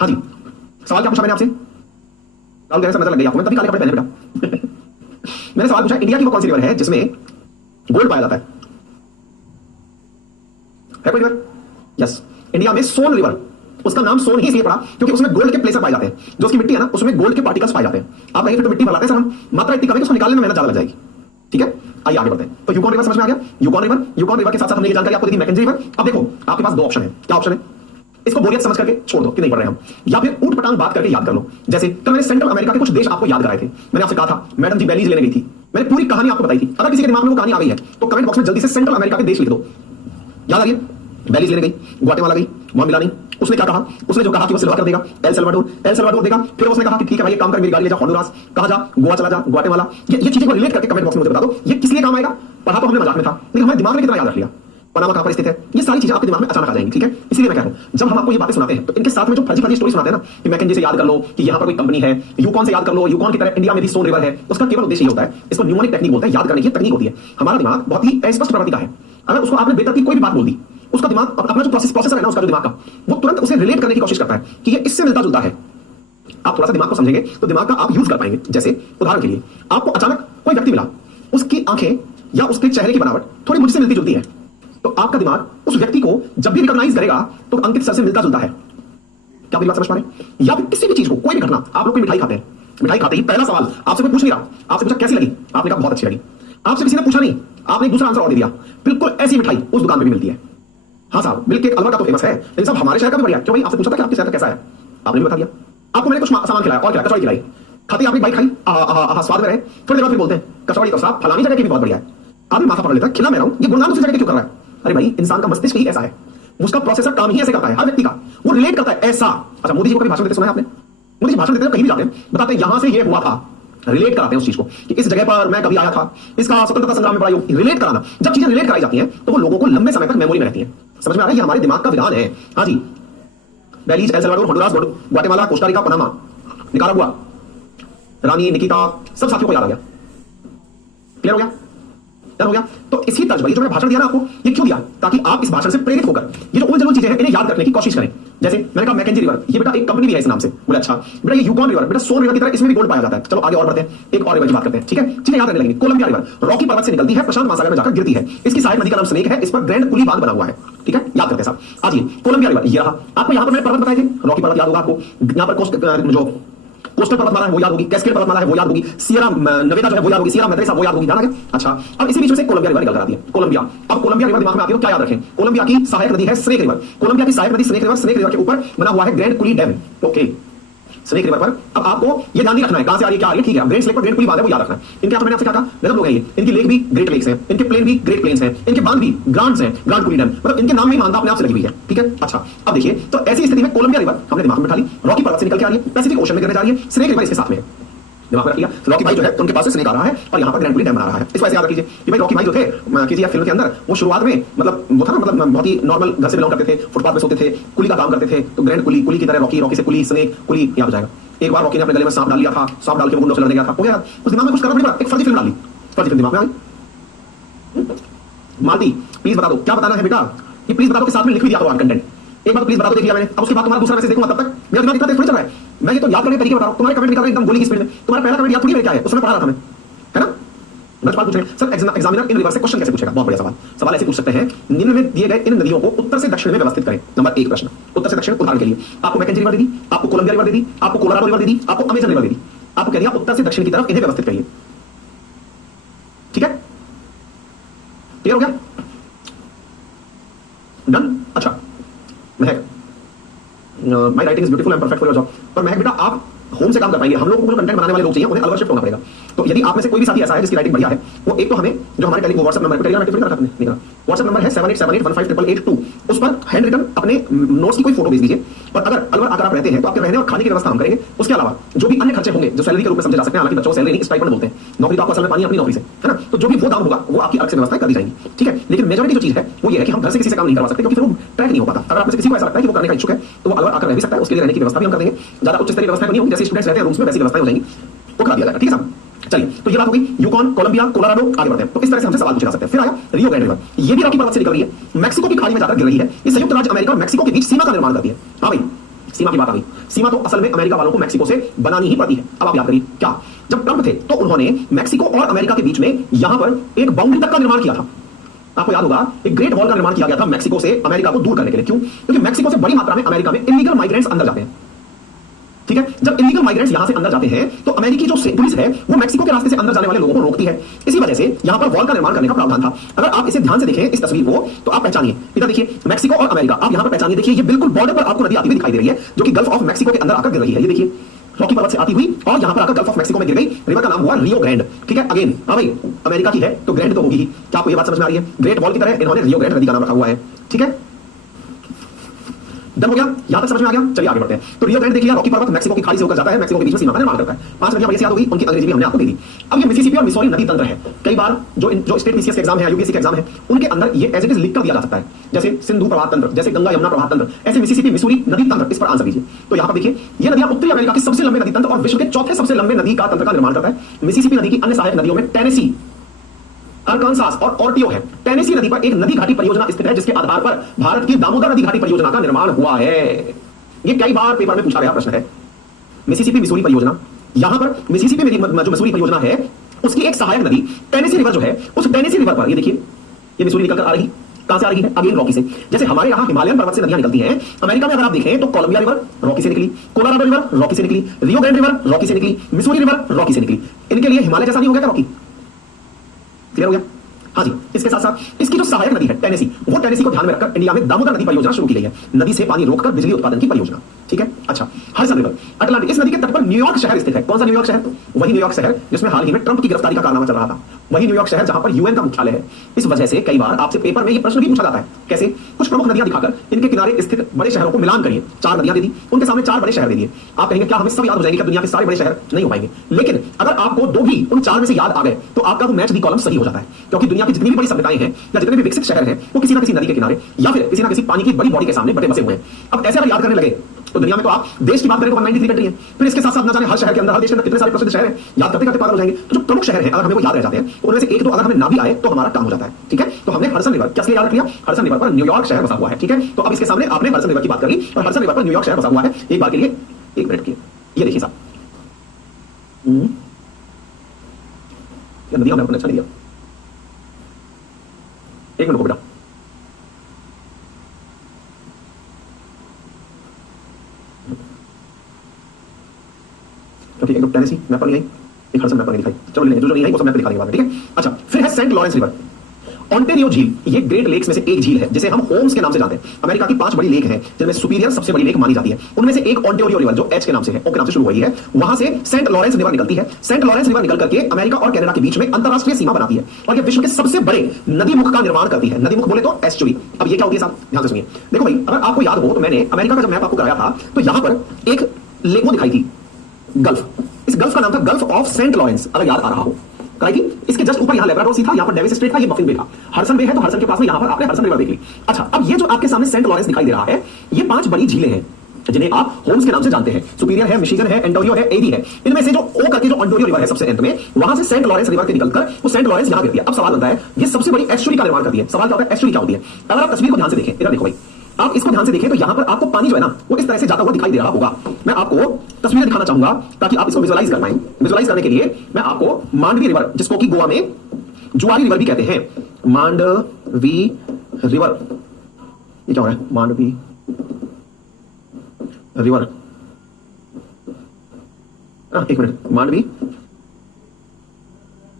हाँ जी, सवाल क्या पूछा मैंने आपसे, राहुल गहरे से नजर लग गई आपको, मैं तभी काले कपड़े पहने बेटा। मैंने सवाल पूछा इंडिया की वो कौन सी रिवर है जिसमें गोल्ड पाया जाता है कोई रिवर? यस, इंडिया में सोन रिवर, उसका नाम सोन ही इसलिए पड़ा क्योंकि उसमें गोल्ड के प्लेसर पाए जाते हैं। जो उसकी मिट्टी है ना, उसमें गोल्ड के पार्टिकल्स पाए जाते हैं। आप कहीं फिर तो मिट्टी भरलाते हैं सर, हम मात्रा इतनी कम है कि उसको निकालने में मेहनत ज्यादा लग जाएगी, ठीक है। आइए आगे बढ़ते हैं। तो यूकॉन रिवर समझ में आ गया। यूकॉन रिवर के साथ साथ हमने ये जानकारी आपको दी मैकेंजी रिवर। अब देखो आपके पास दो ऑप्शन है। क्या ऑप्शन है, इसको बोरियत समझ करके छोड़ दो कि नहीं पढ़ रहे हम, या फिर ऊट पटांग बात करके याद कर लो। जैसे कल मैंने सेंट्रल अमेरिका के कुछ देश आपको याद कराए थे। मैंने आपसे कहा था मैडम जी बेलीज लेने गई थी, मैंने पूरी कहानी आपको बताई थी। अगर किसी के दिमाग में वो कहानी आ गई है तो कमेंट बॉक्स में जल्दी से सेंट्रल अमेरिका के देश लिख दो। याद आ रही है, बेलीज लेने गई, ग्वाटेमाला गई, वहां मिला नहीं। उसने क्या कहा, उसने जो कहा कि वो सिल्वा कर देगा, एल सल्वाडोर देगा। फिर उसने कहा कि ठीक है भाई एक काम कर, मेरी गाड़ी ले जा होंडुरास, कहा जा, गोवा चला जा, ग्वाटेमाला। ये चीजें को रिलेट करके कमेंट बॉक्स में मुझे बता दो, ये किस लिए काम आएगा। पढ़ा तो हमने मजाक में था, लेकिन हमारे दिमाग में कितना याद रख लिया। पनामा कहां पर स्थित है, ये सारी चीजें आपके दिमाग में अचानक आ जाएंगी, ठीक है। इसीलिए मैं कह रहा हूं जब हम आपको ये बातें सुनाते हैं तो इनके साथ में जो फर्जी स्टोरी सुनाते हैं ना, कि मैकेंजी से याद कर लो कि यहां पर कोई कंपनी है, यूकॉन से याद कर लो, यूकॉन की तरह इंडिया में भी सोन रिवर है, उसका केवल उद्देश्य ये होता है, इसको न्यूमोनिक टेक्निक बोलते हैं, याद करने की तकनीक होती है। हमारा दिमाग बहुत ही अस्पष्ट प्रकृति का है, अगर उसको आपने बेतरतीब कोई भी बात बोल दी, उसका दिमाग अपना जो प्रोसेसर है ना, उसका जो दिमाग का, वो तुरंत उसे रिलेट करने की कोशिश करता है कि ये इससे मिलता जुलता है। आप थोड़ा सा दिमाग को समझेंगे तो दिमाग का आप यूज कर पाएंगे। जैसे उदाहरण के लिए आपको अचानक कोई व्यक्ति मिला, उसकी आंखें या उसके चेहरे की बनावट थोड़ी मुझसे मिलती जुलती है, तो आपका दिमाग उस व्यक्ति को जब भी रिकॉग्नाइज करेगा तो अंकित सर से मिलता जुलता है। क्या मेरी बात समझ पा रहे हैं? या फिर किसी भी चीज को, कोई भी घटना, आप लोग कोई मिठाई खाते हैं, मिठाई खाते ही पहला सवाल आपसे कोई पूछ नहीं रहा, आपसे पूछा कैसी लगी, आपने कहा बहुत अच्छी लगी। आपसे किसी ने पूछा नहीं, आपने दूसरा आंसर और दे दिया। बिल्कुल ऐसी मिठाई उस दुकान में भी मिलती है। हाँ साहब, मिल्क केक अलवर का तो फेमस है, लेकिन साहब हमारे शहर का भी बढ़िया। क्यों भाई, आपसे पूछा था कि आपके शहर का कैसा है, आपने भी बता दिया। आपको मैंने कुछ सामान खिलाया और क्या, कचौड़ी खिलाई, खाते आपने बाइक खाई, आहा स्वाद में रहे, थोड़ी देर बाद फिर बोलते हैं कचौड़ी तो साहब फलानी जगह की भी बहुत बढ़िया है। आदमी माथा पकड़ लेता है, खिला मैं रहा हूं, ये गुणगान दूसरी जगह क्यों कर रहा है। अरे भाई, इंसान का मस्तिष्क ही ऐसा है, उसका प्रोसेसर काम ही ऐसे करता है, हर व्यक्ति का वो रिलेट करता है ऐसा। अच्छा, मोदी जी को कभी भाषण देते सुना है आपने? मोदी जी भाषण देते कहीं भी जाते हैं, बताते हैं यहां से ये हुआ था, रिलेट कराते हैं उस चीज को कि इस जगह पर मैं कभी आया था, इसका स्वतंत्रता संग्राम में बड़ा रिलेट कराना। जब चीजें रिलेट कराई जाती हैं तो वो लोगों को लंबे समय तक मेमोरी में रहती है। समझ में आ रहा है, ये हमारे दिमाग का विधान है। हाँ जी, Belize, El Salvador, Honduras, Guatemala, Costa Rica, Panama, Nicaragua, Rani, Nikita, सब साथियों को याद आ गया। क्लियर हो गया? हो गया। तो इसी तर्ज पर जो मैंने भाषण दिया ना आपको, ये क्यों दिया, ताकि आप इस भाषण से प्रेरित होकर ये जो उल जलूल चीजें हैं इन्हें याद रखने की कोशिश करें। जैसे मैंने कहा मैकेंजी रिवर, ये बेटा एक कंपनी भी है इस नाम से। बोले अच्छा बेटा, ये यूकॉन रिवर बेटा सोन रिवर की तरह इसमें भी गोल्ड पाया जाता है। चलो आगे और बढ़ते हैं, एक और रिवर की बात करते हैं, ठीक है। चीजें याद रखने लगेंगी। कोलंबिया रिवर रॉकी पर्वत से निकलती है, प्रशांत महासागर में जाकर गिरती है। इसकी सहायक नदी का नाम स्नेक है, इस पर ग्रैंड कुली बांध बना हुआ है, ठीक है। याद करते हैं साहब। आज ये कोलंबिया रिवर, ये रहा। आपको यहां पर मैंने पर्वत बताए थे, रॉकी पर्वत याद होगा आपको, यहां पर जो कोस्टल पर्वतमाला है वो याद होगी, कैस्केड पर्वतमाला है वो याद होगी, सियरा नेवादा जो है वो याद होगी, सियरा मैद्रेसा वो याद होगी, ध्यान आ गया। अच्छा, अब इसी बीच में से कोलंबिया रिवर निकल कर आती है। कोलंबिया, अब कोलंबिया रिवर दिमाग में आती है तो क्या याद रखें, कोलंबिया की सहायक नदी है स्नेक रिवर। कोलंबिया की सहायक नदी स्नेक रिवर, स्नेक रिवर के ऊपर बना हुआ है ग्रैंड कुली डैम। ओके, स्नेक रिवर पर अब आपको ये ध्यान नहीं रखना है कहां से आ रही है, क्या आ रही है, ठीक है। ग्रेट स्लेक पर ग्रेट कुली बांध है वो याद रखना है। इनके आप मैंने आपसे क्या कहा, गजब लोग हैं ये, इनकी लेक भी ग्रेट लेक्स हैं, इनके प्लेन भी ग्रेट प्लेन्स हैं, इनके बांध भी ग्रांड्स हैं, ग्रांड कुली डैम, मतलब इनके नाम में ही मानता अपने आप से लगी हुई है, ठीक है। अच्छा, अब देखिए, तो ऐसी स्थिति में कोलंबिया रिवर हमने दिमाग में बिठा ली, रॉकी पर्वत से निकल के आ रही है, पैसिफिक ओशन में गिरने जा रही है, स्नेक रिवर इसके साथ में है, दिमाग में रख लिया। रॉकी भाई जो है उनके पास से स्नेक आ रहा है और यहाँ पर ग्रैंड कुली डैम बना रहा है। इस वजह से याद रखिए कि भाई रॉकी भाई जो थे किसी फिल्म के अंदर, वो शुरुआत में मतलब वो था ना, मतलब बहुत ही नॉर्मल घर से बिलोंग करते थे, फुटपाथ पे सोते थे, कुली का काम करते थे, तो ग्रैंड कुली, कुली की तरह रॉकी, रॉकी से कुली, स्नेक, कुली याद हो जाएगा। एक बार रॉकी ने अपने गले में सांप डाल लिया था, सांप डाल के वो गुंडों से लड़ने गया था, हो गया उस दिमाग में कुछ करना नहीं पड़ा, एक फर्जी फिल्म डाली, फर्जी फिल्म दिमाग में आई। मालती प्लीज बता दो क्या बताना है बेटा, ये प्लीज बता दो कि साथ में लिख भी दिया तो कंटेंट, एक बार प्लीज बता दो, देख लिया मैंने। अब उसके बाद तुम्हारा दूसरा मैसेज देखूंगा, तब तक मेरा दिमाग इतना तेज थोड़ी चल रहा है। मैं ये तो याद करने के तरीके बता रहा हूं, तुम्हारे कमेंट निकल रहे एकदम गोली की स्पीड में। तुम्हारा पहला कमेंट याद थोड़ी क्या है, उसमें पढ़ा रहा था मैं, है ना। सवाल पूछ रहे हैं सर एग्जामिनर इन रिवर्स से क्वेश्चन कैसे पूछेगा, बहुत बढ़िया सवाल ऐसे पूछ सकते हैं, निम्न में दिए गए इन नदियों को उत्तर से दक्षिण में व्यवस्थित करें। नंबर 1 प्रश्न, उत्तर से दक्षिण उदाहरण के लिए आपको मैकेंजी रिवर दे दी, आपको कोलंबिया रिवर दे दी, आपको कोलोराडो रिवर दे दी, आपको अमेजन रिवर दे दी, आपको कह दिया उत्तर से दक्षिण की तरफ इन्हें व्यवस्थित करिए। ठीक है, क्लियर हो गया, डन। अच्छा महक, my writing is beautiful and perfect for your job. पर महक बेटा आप होम से काम कर पाएंगे, हम लोगों को जो कंटेंट बनाने वाले लोग चाहिए उन्हें अलग शिफ्ट होना पड़ेगा। तो यदि आप में से कोई भी साथी ऐसा है जिसकी राइटिंग बढ़िया है, वो एक तो हमें जो हमारे टेलीग्राम व्हाट्सएप नंबर पर टेलीग्राम एक्टिव कर रखा है, व्हाट्सएप नंबर है 7878158882, उस पर हैंड रिटन अपने नोट्स की कोई फोटो भेज दीजिए। और अगर अलवर आकर आप रहते हैं तो आपके रहने और खाने की व्यवस्था हम करेंगे, उसके अलावा जो भी अन्य खर्चे होंगे जो सैलरी के रूप में समझे जा सकते हैं, हालांकि बच्चों को सैलरी नहीं स्टाइपेंड बोलते हैं, नौकरी तो आपको असल में पानी अपनी नौकरी से, है ना। तो जो भी वो दाम होगा वो आपकी अलग से व्यवस्था कर दी जाएगी, ठीक है। लेकिन मेजॉरिटी जो चीज है वो ये है कि हम घर से किसी से काम नहीं करवा सकते, क्योंकि फिर वो ट्रैक नहीं हो पाता। अगर आप में से किसी को ऐसा लगता है कि वो करने का इच्छुक है तो वो अलवर आकर रह भी सकता है, उसके लिए रहने की व्यवस्था भी हम कर देंगे। ज्यादा उच्च स्तरीय व्यवस्था नहीं होगी, जैसे स्टूडेंट्स रहते हैं रूम्स में वैसी व्यवस्था हो जाएगी, वो करा दिया जाएगा, ठीक है साहब। चलिए, तो ये बात हो गई यूकॉन, कोलंबिया, कोलोराडो, आगे बढ़ते हैं। तो इस तरह से हमसे सवाल पूछे जा सकते हैं। फिर आया रियो ग्रैंड रिवर, ये भी रॉकी पर्वत से निकल रही है, मैक्सिको की खाड़ी में जाकर गिर रही है। ये संयुक्त राज्य अमेरिका और मैक्सिको के बीच सीमा का निर्माण करती है। हाँ भाई, सीमा की बात आ गई। सीमा तो असल में अमेरिका वालों को मैक्सिको से बनानी ही पड़ती है। अब आप याद करिए, क्या जब ट्रंप थे तो उन्होंने मैक्सिको और अमेरिका के बीच में यहां पर एक बाउंड्री तक का निर्माण किया था। आपको याद होगा, एक ग्रेट वॉल का निर्माण किया गया था मैक्सिको से अमेरिका को दूर करने के लिए। क्यों? क्योंकि मैक्सिको से बड़ी मात्रा में अमेरिका में इलीगल माइग्रेंट्स अंदर जाते हैं, ठीक है। जब इलीगल माइग्रेंट्स यहां से अंदर जाते हैं तो अमेरिकी जो पुलिस है वो मैक्सिको के रास्ते से अंदर जाने वाले लोगों को रोकती है। इसी वजह से यहां पर वॉल का निर्माण करने का प्रावधान था। अगर आप इसे ध्यान से देखें इस तस्वीर को तो आप पहचानिए, इधर देखिए मैक्सिको और अमेरिका, आप यहां पर पहचानिए, देखिए ये बिल्कुल बॉर्डर पर आपको नदी आती हुई दिखाई दे रही है जो कि गल्फ ऑफ मैक्सिको के अंदर आकर गिर रही है। ये देखिए रॉकी पर्वत से आती हुई और यहां पर आकर गल्फ ऑफ मैक्सिको में गिर गई। रिवर का नाम हुआ रियो ग्रैंड, ठीक है। अगेन हाँ भाई, अमेरिका की है तो ग्रैंड तो होगी ही। क्या आपको ये बात समझ में आ रही है? ग्रेट वॉल की तरह इन्होंने रियो ग्रैंड नदी का नाम रखा हुआ है, ठीक है। डन हो गया, यहां तक समझ में आ गया। चलिए आगे बढ़ते हैं। तो रियो ग्रैंड देखिए, रॉकी पर्वत मैक्सिको की खाड़ी से होकर जाता है, मैक्सिको के बीच में सीमा का निर्माण करता है। 5 नदियां बढ़िया याद होगी, उनकी अंग्रेजी भी हमने आपको दे दी। अब ये मिसिसिपी और मिसौरी नदी तंत्र है। कई बार जो स्टेट पीसीएस के एग्जाम है, यूपीएससी के एग्जाम है, उनके अंदर ये एज इट इज लिख कर दिया जा सकता है, जैसे सिंधु प्रवाह तंत्र, जैसे गंगा यमुना प्रवाह तंत्र, ऐसे मिसिसिपी मिसूरी नदी तंत्र। इस पर आंसर दीजिए। तो यहां पर देखिए, ये नदियां उत्तरी अमेरिका की सबसे लंबे नदी तंत्र और विश्व के चौथे सबसे लंबे नदी का तंत्र का निर्माण करता है। मिसिसिपी नदी की अन्य सहायक नदियों में टेनेसी, अरकानसास और ऑर्टियो है। टेनेसी नदी पर एक नदी घाटी परियोजना स्थित है जिसके आधार पर भारत की दामोदर नदी घाटी परियोजना का निर्माण हुआ है। ये कई बार पेपर में पूछा गया प्रश्न है। मिसिसिपी मिसूरी परियोजना, यहां पर मिसिसिपी में जो मिसूरी परियोजना है उसकी एक सहायक नदी टेनेसी रिवर जो है, उस टेनेसी रिवर पर ये देखिए, ये मिसूरी निकलकर आ रही, कहां से आ रही है? अगेन रॉकी से। जैसे हमारे यहां हिमालयन पर्वत से नदियां निकलती हैं, अमेरिका में अगर आप देखें तो कोलंबिया रिवर रॉकी से निकली, कोलोराडो रिवर रॉकी से निकली, रियो ग्रैंड रिवर रॉकी से निकली, मिसूरी रिवर रॉकी से निकली। इनके लिए हिमालय जैसा नहीं हो गया क्या रॉकी? क्लियर हो गया? हाँ जी। इसके साथ साथ इसकी जो सहायक नदी है टेनेसी, वो टेनेसी को ध्यान में रखकर इंडिया में दामोदर नदी परियोजना शुरू की गई है, नदी से पानी रोककर बिजली उत्पादन की परियोजना, ठीक है। अच्छा, हडसन रिवर अटलांटिक, इस नदी के तट पर न्यूयॉर्क शहर स्थित है। कौन सा न्यूयॉर्क शहर? वही न्यूयॉर्क शहर जिसमें हाल ही में ट्रंप की गिरफ्तारी का कारनामा चल रहा था, वही न्यूयॉर्क शहर जहां पर यूएन का मुख्यालय है। इस वजह से कई बार आपसे पेपर में ये प्रश्न भी पूछा जाता है, कैसे? कुछ प्रमुख नदियां दिखाकर इनके किनारे स्थित बड़े शहरों को मिलान करिए। 4 नदियां दे दी, उनके सामने 4 बड़े शहर दे दिए। आप कहेंगे क्या हमें सब याद हो जाएंगे? क्या दुनिया के सारे बड़े शहर नहीं हो पाएंगे? लेकिन अगर आपको 2 भी उन 4 में से याद आ गए तो आपका वो मैच दी कॉलम सही हो जाता है, क्योंकि दुनिया की जितनी भी बड़ी सभ्यताएं हैं या जितने भी विकसित शहर हैं वो किसी ना किसी नदी के किनारे या फिर किसी ना किसी पानी की बड़ी बॉडी के सामने बड़े बसे हुए हैं। अब ऐसे अगर याद करने लगे तो दुनिया में तो आप देश की बात करें तो 193 कंट्री है, फिर इसके साथ साथ ना जाने हर शहर के अंदर, हर देश के अंदर कितने सारे प्रसिद्ध शहर हैं, याद करते करते पागल हो जाएंगे। तो जो प्रमुख शहर हैं अगर हमें वो याद रह जाते हैं तो उनमें से एक दो अगर हमें ना भी आए तो हमारा काम हो जाता है, ठीक है। तो हमने हडसन रिवर क्या याद रख लिया? हडसन रिवर पर न्यूयॉर्क शहर बसा हुआ है, ठीक है। तो अब इसके सामने आपने हडसन रिवर की बात कर ली और हडसन रिवर पर न्यूयॉर्क शहर बसा हुआ है। एक बार के लिए 1 मिनट की ये देखिए साहब, नदियां हमने अच्छा नहीं दिया, 1 मिनट को बेटा। ठीक है, एक टेनेसी मैप पर नहीं आई, एक हडसन मैप पर नहीं दिखाई, चलो ले लेंगे, जो नहीं आई वो सब मैप पे दिखा देंगे बाद में, ठीक है। अच्छा, फिर है सेंट लॉरेंस रिवर, ऑन्टेरियो झील, ये ग्रेट लेक्स में से एक झील है जिसे हम होम्स के नाम से जानते हैं। अमेरिका की 5 बड़ी लेक हैं जिनमें सुपीरियर सबसे बड़ी लेक मानी जाती है। उनमें से एक ऑन्टेरियो रिवर जो एच के नाम से है, ओ के नाम से शुरू हुई है, वहां से सेंट लॉरेंस रिवर निकलती है। सेंट लॉरेंस रिवर निकल करके अमेरिका और कनाडा के बीच में अंतरराष्ट्रीय सीमा बनाती है और ये विश्व के सबसे बड़े नदी मुख का निर्माण करती है। नदी मुख बोले तो एस्चुरी। अब ये क्या होती है साहब, ध्यान से सुनिए। देखो भाई, अगर आपको याद हो तो मैंने अमेरिका का जब मैप आपको कराया था तो यहां पर एक लेक वो दिखाई थी, गल्फ। इस गल्फ का नाम था गल्फ ऑफ सेंट लॉरेंस, अगर याद आ रहा हो। इसके जस्ट ऊपर यहां लेब्राडोर सी था, यहां पर डेविस स्ट्रेट था, ये बफिन बे था। हडसन बे है तो हडसन के पास में यहां पर आपने हडसन रिवर देख ली। अच्छा, अब ये जो आपके सामने सेंट लॉरेंस दिखाई दे रहा है, ये 5 बड़ी झीलें हैं जिन्हें आप होम्स के नाम से जानते हैं। सुपीरियर है, मिशिगन है, एंटोरियो है, एडी है। इनमें से जो ओ करके जो ऑन्टेरियो रिवर है सबसे अंत में, वहां से सेंट लॉरेंस रिवर के निकलकर वो सेंट लॉरेंस यहां गिरती है। अब सवाल बनता है, ये सबसे बड़ी एस्चुरी का निर्माण करती है। सवाल क्या होता है, एस्चुरी क्या होती है? अगर आप तस्वीर को ध्यान से देखें, इधर देखो भाई, आप इसको ध्यान से देखें तो यहां पर आपको पानी जो है ना वो इस तरह से जाता हुआ दिखाई दे रहा होगा। मैं आपको तस्वीरें दिखाना चाहूंगा ताकि आप इसको विजुअलाइज कर पाएं। विजुअलाइज करने के लिए मैं आपको मांडवी रिवर, जिसको कि गोवा में जुआरी रिवर भी कहते हैं, मांडवी रिवर, ये क्या हो रहा है, मांडवी रिवर, एक मिनट, मांडवी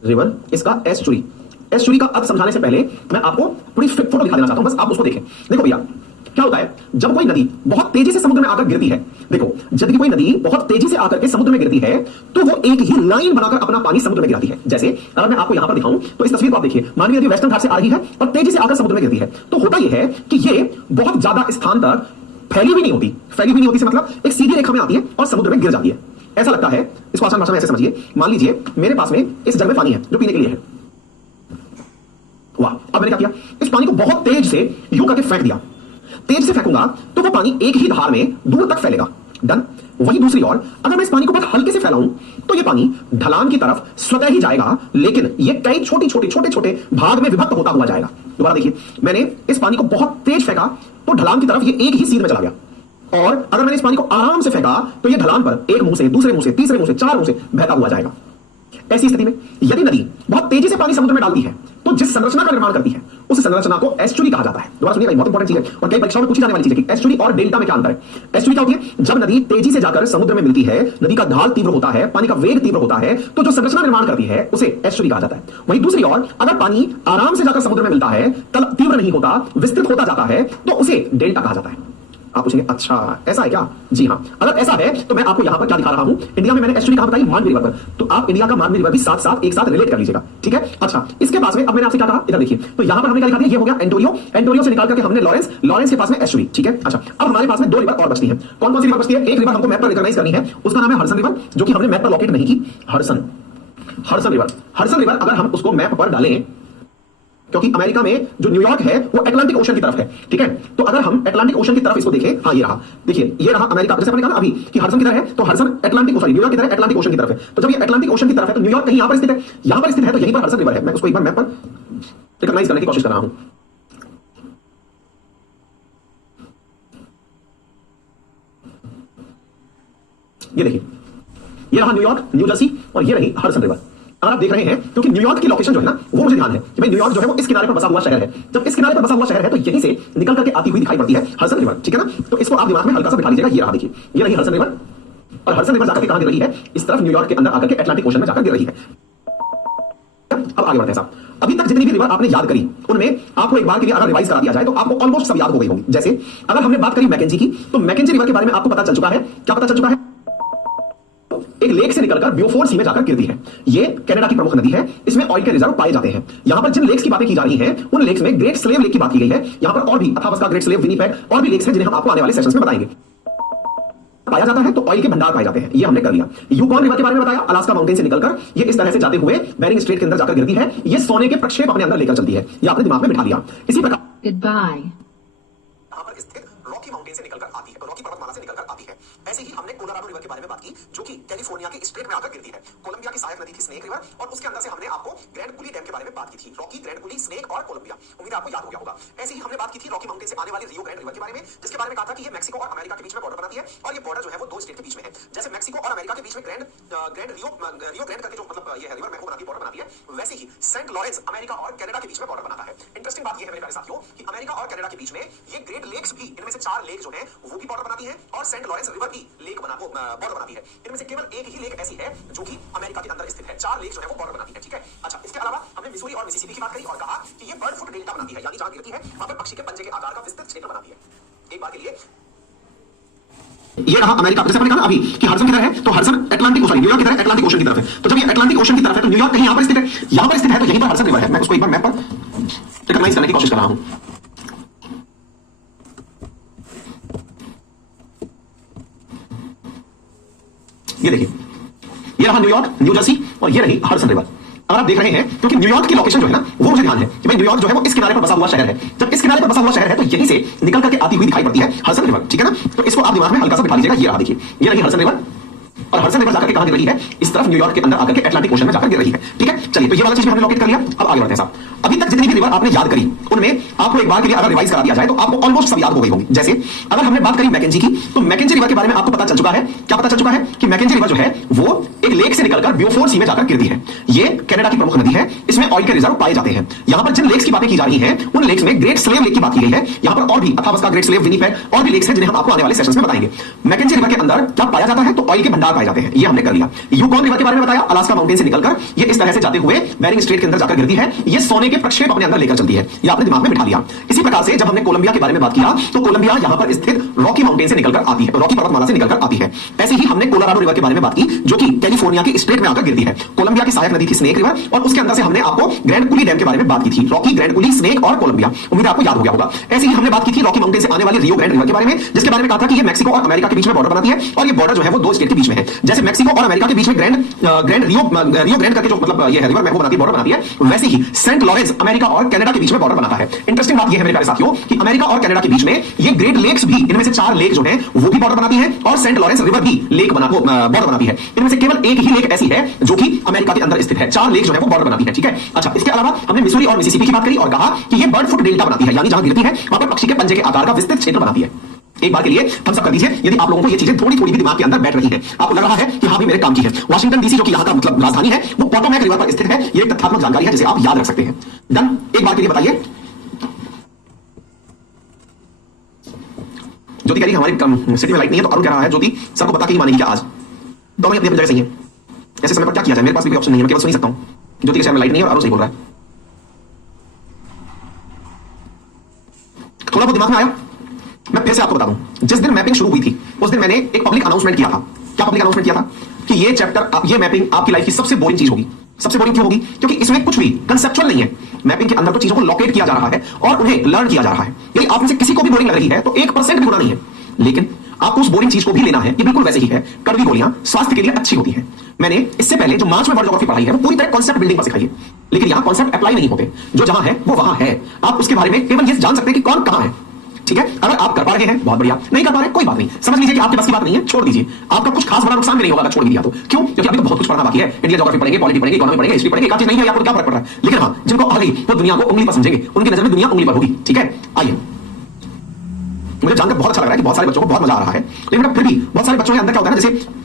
रिवर, इसका एस्चुरी का अर्थ समझाने से पहले मैं आपको पूरी फोटो दिखा देना चाहता हूं, बस आप उसको देखें। देखो भैया क्या होता है जब कोई नदी बहुत तेजी से समुद्र में आकर गिरती है, देखो जब कोई नदी बहुत तेजी से आकर के समुद्र में गिरती है तो वो एक ही लाइन बनाकर अपना पानी समुद्र में गिराती है। जैसे अगर मैं आपको यहां पर दिखाऊं तो इस तस्वीर को आप देखिए, मानवीय नदी वेस्टर्न घाट से आ रही है और तेजी से आकर समुद्र में गिरती है, तो होता यह है कि ये बहुत ज्यादा स्थान तक फैली हुई नहीं होती से मतलब एक सीधी रेखा में आती है और समुद्र में गिर जाती है। ऐसा लगता है, इसको आसान भाषा में ऐसे समझिए, मान लीजिए मेरे पास में इस जग में पानी है जो पीने के लिए है, वाह, अब मैंने क्या किया, इस पानी को बहुत तेज से यूं करके फेंक दिया। तेज से फेंकूंगा तो वो पानी एक ही धार में दूर तक फैलेगा, डन। वही दूसरी ओर अगर मैं इस पानी को बहुत हल्के से फैलाऊं तो ये पानी ढलान की तरफ स्वतः ही जाएगा, लेकिन ये कई छोटे भाग में विभक्त होता हुआ जाएगा। दोबारा देखिए, मैंने इस पानी को बहुत तेज फेंका तो ढलान की तरफ ये एक ही सीध में चला गया, और अगर मैंने इस पानी को आराम से फेंका तो ये ढलान पर एक मुंह से, दूसरे मुंह से, तीसरे मुंह से, चार मुंह से बहता हुआ जाएगा। ऐसी स्थिति में यदि नदी बहुत तेजी से पानी समुद्र में डालती है तो जिस संरचना का निर्माण करती है उस संरचना को एस्चुरी कहा जाता है। दोबारा सुनिएगा, बहुत इंपॉर्टेंट चीज है और कई परीक्षाओं में पूछी जाने वाली चीज है कि एस्चुरी और डेल्टा में क्या अंतर है। एस्चुरी क्या होती है, जब नदी तेजी से जाकर समुद्र में मिलती है, नदी का ढाल तीव्र होता है, पानी का वेग तीव्र होता है, तो जो संरचना निर्माण करती है उसे एस्चुरी कहा जाता है। वहीं दूसरी ओर अगर पानी आराम से जाकर समुद्र में मिलता है, तीव्र नहीं होता, विस्तृत होता जाता है, तो उसे डेल्टा कहा जाता है। आप पूछेंगे अच्छा ऐसा है क्या? जी हां, अगर ऐसा है तो मैं आपको यहां पर क्या दिखा रहा हूं, इंडिया में मैंने एस्चुरी कहां बताई, मांडवी रिवर पर, तो आप इंडिया का मांडवी रिवर भी साथ एक साथ रिलेट कर लीजिएगा, ठीक है। अच्छा, इसके पास में अब मैंने आपसे क्या कहा, इधर देखिए, तो यहां पर हमने क्या दिखा दिया, ये हो गया एंटोरियो से निकाल करके हमने लॉरेंस के पास में एस्चुरी, ठीक है। अच्छा, अब हमारे पास में दो रिवर और बचती है। कौन कौन सी रिवर बचती है? एक रिवर हमको मैप पर रिकॉग्नाइज करनी है, उसका नाम है हडसन रिवर, जो कि हमने मैप पर लोकेट नहीं की। हडसन रिवर अगर हम उसको मैप पर डालें, क्योंकि अमेरिका में जो न्यूयॉर्क है वो अटलांटिक ओशन की तरफ है, ठीक है, तो अगर हम अटलांटिक ओशन की तरफ इसको देखें, हाँ ये रहा, देखिए ये रहा अमेरिका, जैसे हमने कहा अभी कि हडसन की तरफ है, तो हडसन न्यूयॉर्क की तरह अटलांटिक ओशन की तरफ है। तो जब ये अटलांटिक ओशन की तरफ है तो न्यूयॉर्क कहीं यहां पर स्थित है, तो यहीं पर हडसन रिवर है। मैं उसको एक बार मैप पर रिकॉग्नाइज करने की कोशिश कर रहा हूं। ये देखिए, ये रहा न्यूयॉर्क, न्यू जर्सी, और ये रही हडसन रिवर। अगर आप देख रहे हैं, क्योंकि न्यूयॉर्क की लोकेशन जो है ना वो मुझे ध्यान है कि भाई न्यूयॉर्क जो है वो इस किनारे पर बसा हुआ शहर है। जब इस किनारे पर बसा हुआ शहर है तो यहीं से निकल करके आती हुई दिखाई पड़ती है हडसन रिवर, ठीक है ना। तो इसको आप दिमाग में हल्का सा बिठा लीजिएगा। ये रहा, देखिए ये रही हडसन रिवर, और हडसन रिवर जाकर के कहां गिर रही है, इस तरफ न्यूयॉर्क के अंदर आकर के अटलांटिक ओशन में जाकर गिर रही है। अब आगे बढ़ते हैं साहब, अभी तक जितनी भी रिवर आपने याद करी उनमें आपको एक बार के लिए अगर रिवाइज करा दिया जाए तो आपको ऑलमोस्ट सब याद हो गई होंगी। जैसे अगर हमने बात करी मैकेंजी की, तो मैकेंजी रिवर के बारे में आपको पता चल चुका है। क्या पता चल चुका है? एक लेक से निकलकर ब्यूफोर्ड सी में जाकर गिरती है। ये कनाडा की प्रमुख नदी है, इसमें ऑयल के रिजर्व पाए जाते हैं। यहां पर जिन लेक्स की बातें की जा रही हैं उन लेक्स में ग्रेट स्लेव लेक की बात की गई है। यहां पर और भी अथावस्का, ग्रेट स्लेव, विनीपेग और भी लेक्स हैं जिन्हें हम आपको आने वाले सेशंस में बताएंगे। पाया जाता है तो ऑयल के भंडार पाए जाते हैं, ये हमने कर लिया। यूकॉन रिवर के बारे में बताया, अलास्का माउंटेन से निकलकर ये इस तरह से जाते हुए बेरिंग स्ट्रेट के अंदर जाकर गिरती है। ये सोने के प्रक्षेप अपने अंदर लेकर चलती है, ये आपने दिमाग में बिठा लिया। इसी प्रकार यहां पर स्थित रॉकी माउंटेन से निकलकर आती है, रॉकी पर्वतमाला से निकलकर आती है। ऐसे ही हमने कोलोराडो रिवर के बारे में बात की जो कि कैलिफोर्निया के स्टेट में आकर गिरती है। कोलंबिया की सहायक नदी थी स्नेक रिवर, और उसके अंदर से हमने आपको ग्रैंड कुली डैम के बारे में बात की थी। रॉकी, ग्रैंड कुली, स्नेक और कोलंबिया, उम्मीद आपको याद हो गया होगा। ऐसे ही हमने बात की थी रॉकी माउंटेन से आने वाली रियो ग्रैंड रिवर के बारे में, जिसके बारे में कहा था कि ये मैक्सिको और अमेरिका के बीच में बॉर्डर बनाती है, और ये बॉर्डर जो है वो दो स्टेट के बीच में है। जैसे मैक्सिको और अमेरिका के बीच में ग्रैंड रियो ग्रैंड करके जो मतलब ये है रिवर मैक्सिको बनाती है, बॉर्डर बनाती है, वैसे ही सेंट लॉरेंस अमेरिका और कनाडा के बीच में बॉर्डर बनाता है। इंटरेस्टिंग बात ये है मेरे प्यारे साथियों कि अमेरिका और कनाडा के बीच में ये ग्रेट लेक्स भी, इनमें से 4 लेक जो है वो भी बॉर्डर बनाती है, और सेंट लॉरेंस रिवर भी लेक बॉर्डर बनाती है। इनमें से केवल एक ही लेक ऐसी है जो कि अमेरिका के अंदर स्थित है। 4 लेक जो है वो बॉर्डर बनाती है, ठीक है। अच्छा, इसके अलावा हमने मिसूरी और मिसिसिपी की बात करी और कहा कि ये बर्ड फुट डेल्टा बनाती है, यानी जहां गिरती है वहां पर पक्षी के पंजे के आकार का विस्तृत क्षेत्र बनाती है। एक बार के लिए ये रहा अमेरिका, जैसे हमने कहा अभी कि हडसन किधर है, तो हडसन अटलांटिक ओशन, न्यूयॉर्क किधर है, अटलांटिक ओशन की तरफ है। तो जब ये अटलांटिक ओशन की तरफ है तो न्यूयॉर्क कहीं यहां पर स्थित है, तो यहीं पर हडसन रिवर है। मैं उसको एक बार मैप पर रिकॉग्नाइज करने की कोशिश कर रहा हूं। ये देखिए, ये रहा न्यूयॉर्क, न्यू जर्सी, और ये रही हडसन रिवर। अगर आप देख रहे हैं, क्योंकि न्यूयॉर्क की लोकेशन जो है ना वो मुझे ध्यान है कि भाई न्यूयॉर्क जो है वो इस किनारे पर बसा हुआ शहर है। जब इस किनारे पर बसा हुआ शहर है तो यहीं से निकल करके आती हुई दिखाई पड़ती है हडसन रिवर, ठीक है ना। तो इसको आप दिमाग में हल्का सा बिठा लीजिएगा। ये रहा, देखिए ये रही हडसन रिवर, और हडसन रिवर जाकर के कहां गिर रही है? इस तरफ न्यूयॉर्क के अंदर आकर के अटलांटिक ओशन में जाकर गिर रही है। ठीक है, चलिए तो ये वाला चीज हमने लोकेट कर लिया। अब आगे बढ़ते हैं साहब। अभी तक जितनी भी रिवर आपने याद करी उनमें आपको एक बार के लिए अगर रिवाइज करा दिया जाए तो आपको ऑलमोस्ट सब याद हो गई होंगी। जैसे अगर हमने बात करी मैकेंजी की, तो मैकेंजी रिवर के बारे में आपको पता चल चुका है। क्या पता चल चुका है? कि मैकेंजी रिवर जो है वो एक लेक से निकलकर ब्यूफोर्ड सी में जाकर गिरती है। ये कनाडा की प्रमुख नदी है, इसमें ऑयल के रिजर्व पाए जाते हैं। यहां पर जिन लेक्स की बातें की जा रही हैं उन लेक्स में ग्रेट स्लेव लेक की बात की गई है। यहां पर और भी अथावस्का, ग्रेट स्लेव, विनीपेग और भी लेक्स हैं जिन्हें हम आपको आने वाले सेशंस में बताएंगे। मैकेंजी रिवर के अंदर क्या पाया जाता है? तो ऑयल के भंडार पाए जाते हैं। ये हमने कर लिया। यूकॉन रिवर के बारे में बताया, अलास्का माउंटेन से निकलकर ये इस तरह से जाते हुए बेरिंग स्ट्रेट के अंदर जाकर गिरती है। ये सोने के प्रक्षेप अपने अंदर लेकर चलती है। ये आपने दिमाग में बिठा लिया। इसी प्रकार से जब हमने कोलंबिया के बारे में बात किया तो कोलंबिया यहां पर स्थित रॉकी माउंटेन से निकलकर आती है, रॉकी पर्वतमाला से निकलकर आती है। ऐसे ही हमने कोलोराडो रिवर के बारे में बात की जो कि कैलिफोर्निया के स्टेट में आकर गिरती है। कोलंबिया की सहायक नदी थी स्नेक रिवर और उसके अंदर से हमने आपको ग्रैंड कुली डैम के बारे में बात की थी। रॉकी, ग्रैंड कुली, स्नेक और कोलंबिया, उम्मीद है आपको याद हो गया होगा। ऐसे ही हमने बात की थी रॉकी माउंटेन से आने वाली रियो ग्रैंड रिवर के बारे में, जिसके बारे में कहा था कि ये मैक्सिको और अमेरिका के बीच में बॉर्डर बनाती है और ये बॉर्डर जो है वो दो स्टेट के बीच में है। जैसे मैक्सिको और अमेरिका के बीच में ग्रैंड रियो ग्रैंड करके जो मतलब ये रिवर में वो बनाती है, बॉर्डर बनाती है, वैसे ही सेंट लॉरेंस अमेरिका और कनाडा के बीच में बॉर्डर बनाता है। इंटरेस्टिंग बात ये है मेरे प्यारे साथियों कि अमेरिका और कनाडा के बीच में ये ग्रेट लेक्स भी, इनमें से 4 लेक जो है वो भी बॉर्डर बनाती है और सेंट लॉरेंस रिवर भी लेक बॉर्डर बनाती है। इनमें से केवल एक ही लेक ऐसी है जो कि अमेरिका के अंदर स्थित है। 4 लेक जो है वो बॉर्डर बनाती है। ठीक है, अच्छा, इसके अलावा हमने मिसूरी और मिसिसिपी की बात करी और कहा कि ये बर्ड फुट डेल्टा बनाती है, यानी जहां गिरती है वहां पर पक्षी के पंजे के आकार का विस्तृत क्षेत्र बनाती है। एक बार के लिए थम्स अप कर दीजिए यदि आप लोगों को ये चीजें थोड़ी थोड़ी भी दिमाग के अंदर बैठ रही है, आपको लग रहा है कि हाँ भी मेरे काम की है। वाशिंगटन डीसी जो कि यहाँ का मतलब राजधानी है वो पोटोमैक रिवर पर स्थित है। ये एक तथ्यात्मक जानकारी है जिसे आप याद रख सकते हैं। डन। एक बार के लिए बताइए, ज्योति कह रही है हमारी सिटी में लाइट नहीं है, तो अरुण कह रहा है ज्योति सर को बता के ही मानेगी क्या आज? दोनों अपनी अपनी जगह सही है। ऐसे समय पर क्या किया जाए? मेरे पास भी कोई ऑप्शन नहीं है, मैं केवल सुन ही सकता हूं। ज्योति के शहर में लाइट नहीं है और अरुण सही बोल रहा है। थोड़ा बहुत दिमाग में आया? मैं फिर से आपको बता दूं, जिस दिन मैपिंग शुरू हुई थी उस दिन मैंने एक पब्लिक अनाउंसमेंट किया था। क्या पब्लिक अनाउंसमेंट किया था? कि ये चैप्टर, ये मैपिंग आपकी लाइफ की सबसे बोरिंग चीज होगी। सबसे बोरिंग क्यों होगी? क्योंकि इसमें कुछ भी कंसेप्चुअल नहीं है। मैपिंग के अंदर तो चीजों को लोकेट किया जा रहा है और उन्हें लर्न किया जा रहा है। यदि आप में से किसी को भी बोरिंग लग रही है तो 1% भी गुना नहीं है, लेकिन आपको उस बोरिंग चीज को भी लेना है। ये बिल्कुल वैसे ही है, कड़वी गोलियां स्वास्थ्य के लिए अच्छी होती है। मैंने इससे पहले जो मार्च में वर्ल्ड ज्योग्राफी पढ़ाई है वो पूरी तरह कॉन्सेप्ट बिल्डिंग पर सिखाई है, लेकिन यहां कॉन्सेप्ट अप्लाई नहीं होते। जो जहां है वो वहां है। आप उसके बारे में केवल ये जान सकते हैं कि कौन कहां है। ठीक है, अगर आप कर पा रहे हैं बहुत बढ़िया, नहीं कर पा रहे कोई बात नहीं, समझ लीजिए कि आपके पास की बात नहीं है, छोड़ दीजिए। आपका कुछ खास बड़ा नुकसान भी नहीं होगा अगर छोड़ दिया तो। क्यों? क्योंकि अभी तो बहुत कुछ पढ़ना बाकी है। इंडिया ज्योग्राफी पढ़ेंगे, पॉलिटी पढ़ेंगे, इकोनॉमी पढ़ेंगे, हिस्ट्री पढ़ेंगे, एक चीज नहीं है आपको क्या फर्क पड़ रहा है। लेकिन हाँ, जिनको आ गई वो दुनिया को उंगली पर समझेंगे, उनकी नजर में दुनिया उंगली पर होगी। ठीक है, आइए, मुझे जानकर बहुत अच्छा लग रहा है कि बहुत सारे बच्चों को बहुत मजा आ रहा है, लेकिन फिर भी बहुत सारे बच्चों के अंदर क्या होता है ना, जैसे